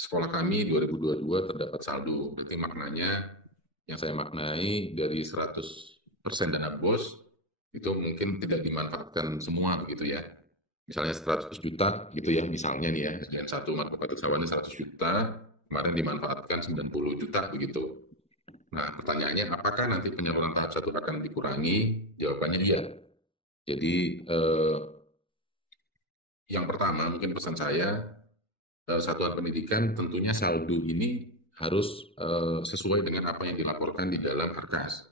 sekolah kami 2022 terdapat saldo. Berarti maknanya yang saya maknai dari 100% dana BOS itu mungkin tidak dimanfaatkan semua begitu ya. Misalnya 100 juta gitu ya, misalnya nih ya, SDN 1 Margo Patut Sawahan 100 juta, kemarin dimanfaatkan 90 juta begitu. Nah, pertanyaannya apakah nanti penyaluran tahap 1 akan dikurangi? Jawabannya iya. Jadi yang pertama mungkin pesan saya, satuan pendidikan tentunya saldo ini harus sesuai dengan apa yang dilaporkan di dalam ARKAS,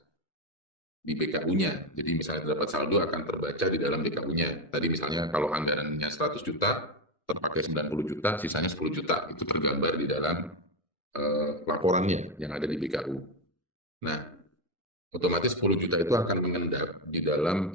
di BKU-nya. Jadi misalnya terdapat saldo akan terbaca di dalam BKU-nya. Tadi misalnya kalau anggarannya 100 juta, terpakai 90 juta, sisanya 10 juta. Itu tergambar di dalam laporannya yang ada di BKU. Nah, otomatis 10 juta itu akan mengendap di dalam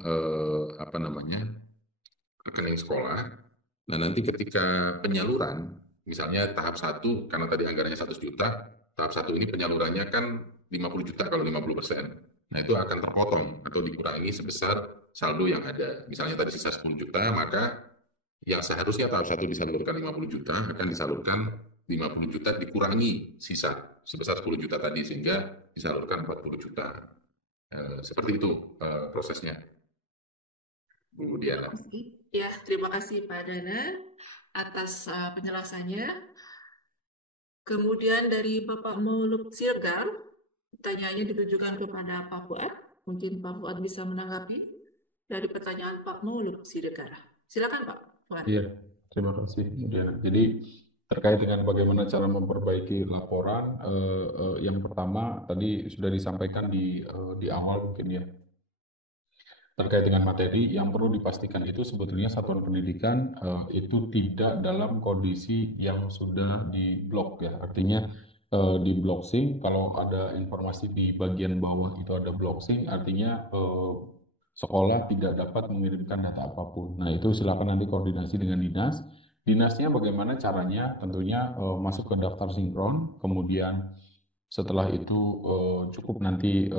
rekening sekolah. Nah, nanti ketika penyaluran, misalnya tahap 1, karena tadi anggarannya 100 juta, tahap 1 ini penyalurannya kan 50 juta kalau 50%. Nah, itu akan terpotong atau dikurangi sebesar saldo yang ada. Misalnya tadi sisa 10 juta, maka yang seharusnya tahap 1 disalurkan 50 juta, akan disalurkan 50 juta dikurangi sisa sebesar 10 juta tadi, sehingga disalurkan 40 juta. Seperti itu prosesnya. Kemudian ya, terima kasih Pak Dana atas penjelasannya. Kemudian dari Bapak Maulud Siregar, pertanyaannya ditujukan kepada Pak Fuad. Mungkin Pak Fuad bisa menanggapi dari pertanyaan Pak Maulud Siregar. Silakan Pak Fuad. Iya, terima kasih. Jadi terkait dengan bagaimana cara memperbaiki laporan, yang pertama tadi sudah disampaikan di awal mungkin ya. Terkait dengan materi, yang perlu dipastikan itu sebetulnya satuan pendidikan itu tidak dalam kondisi yang sudah di-blok ya. Artinya di bloxing, kalau ada informasi di bagian bawah itu ada bloxing, artinya sekolah tidak dapat mengirimkan data apapun. Nah, itu silakan nanti koordinasi dengan dinas. Dinasnya bagaimana caranya? Tentunya masuk ke daftar sinkron, kemudian setelah itu cukup nanti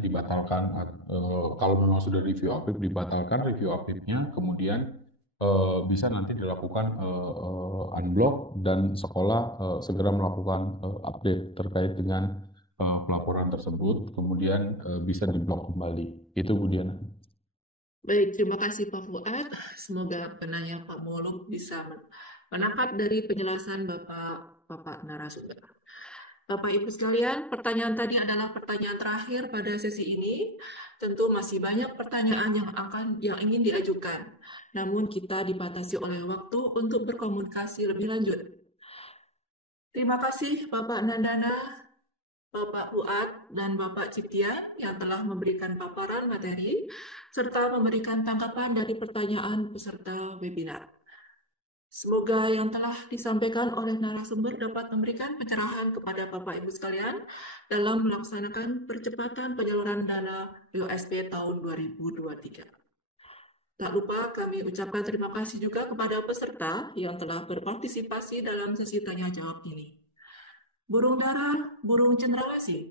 dibatalkan, kalau memang sudah review APIP dibatalkan review APIP-nya, kemudian bisa nanti dilakukan unblock dan sekolah segera melakukan update terkait dengan pelaporan tersebut, kemudian bisa diblok kembali. Itu Bu Diana. Baik, terima kasih Pak Fuad. Semoga penanya Pak Maulud bisa menangkap dari penjelasan Bapak narasumber. Bapak Ibu sekalian, pertanyaan tadi adalah pertanyaan terakhir pada sesi ini. Tentu masih banyak pertanyaan yang ingin diajukan. Namun kita dibatasi oleh waktu untuk berkomunikasi lebih lanjut. Terima kasih Bapak Nandana, Bapak Fuad, dan Bapak Ciptian yang telah memberikan paparan materi serta memberikan tanggapan dari pertanyaan peserta webinar. Semoga yang telah disampaikan oleh narasumber dapat memberikan pencerahan kepada Bapak Ibu sekalian dalam melaksanakan percepatan penyaluran dana BOSP tahun 2023. Tak lupa kami ucapkan terima kasih juga kepada peserta yang telah berpartisipasi dalam sesi tanya jawab ini. Burung dara, burung cendrawasih,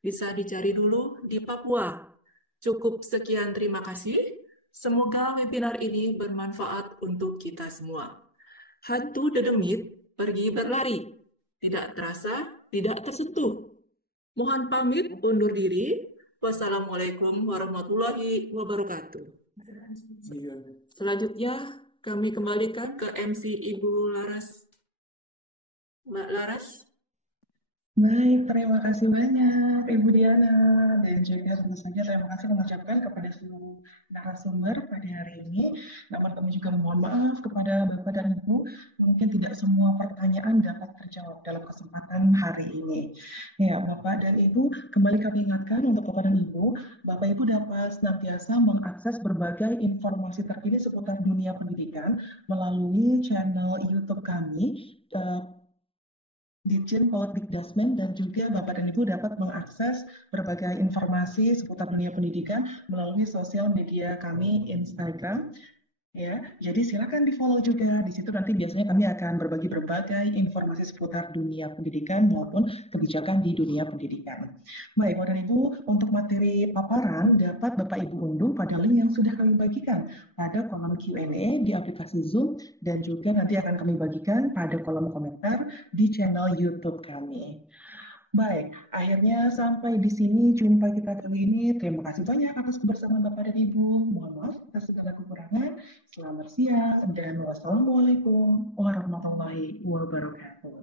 bisa dicari dulu di Papua. Cukup sekian, terima kasih. Semoga webinar ini bermanfaat untuk kita semua. Hantu dedemit pergi berlari, tidak terasa, tidak tersentuh. Mohon pamit undur diri. Wassalamualaikum warahmatullahi wabarakatuh. Selanjutnya kami kembalikan ke MC Ibu Laras. Mbak Laras. Baik, terima kasih banyak Ibu Diana, dan juga tentu saja terima kasih mengucapkan kepada seluruh narasumber pada hari ini. Namun kami juga mohon maaf kepada Bapak dan Ibu, mungkin tidak semua pertanyaan dapat terjawab dalam kesempatan hari ini. Ya, Bapak dan Ibu, kembali kami ingatkan untuk Bapak dan Ibu, Bapak Ibu dapat senantiasa mengakses berbagai informasi terkini seputar dunia pendidikan melalui channel YouTube kami, Ditjen Polkadikdasmen, dan juga Bapak dan Ibu dapat mengakses berbagai informasi seputar dunia pendidikan melalui sosial media kami Instagram. Ya, jadi silakan di-follow juga. Di situ nanti biasanya kami akan berbagi berbagai informasi seputar dunia pendidikan maupun kebijakan di dunia pendidikan. Baik, Bapak dan Ibu, untuk materi paparan dapat Bapak Ibu unduh pada link yang sudah kami bagikan pada kolom Q&A di aplikasi Zoom, dan juga nanti akan kami bagikan pada kolom komentar di channel YouTube kami. Baik, akhirnya sampai di sini jumpa kita kali ini. Terima kasih banyak atas kebersamaan Bapak dan Ibu. Mohon maaf atas segala kekurangan. Selamat siang dan wassalamualaikum warahmatullahi wabarakatuh.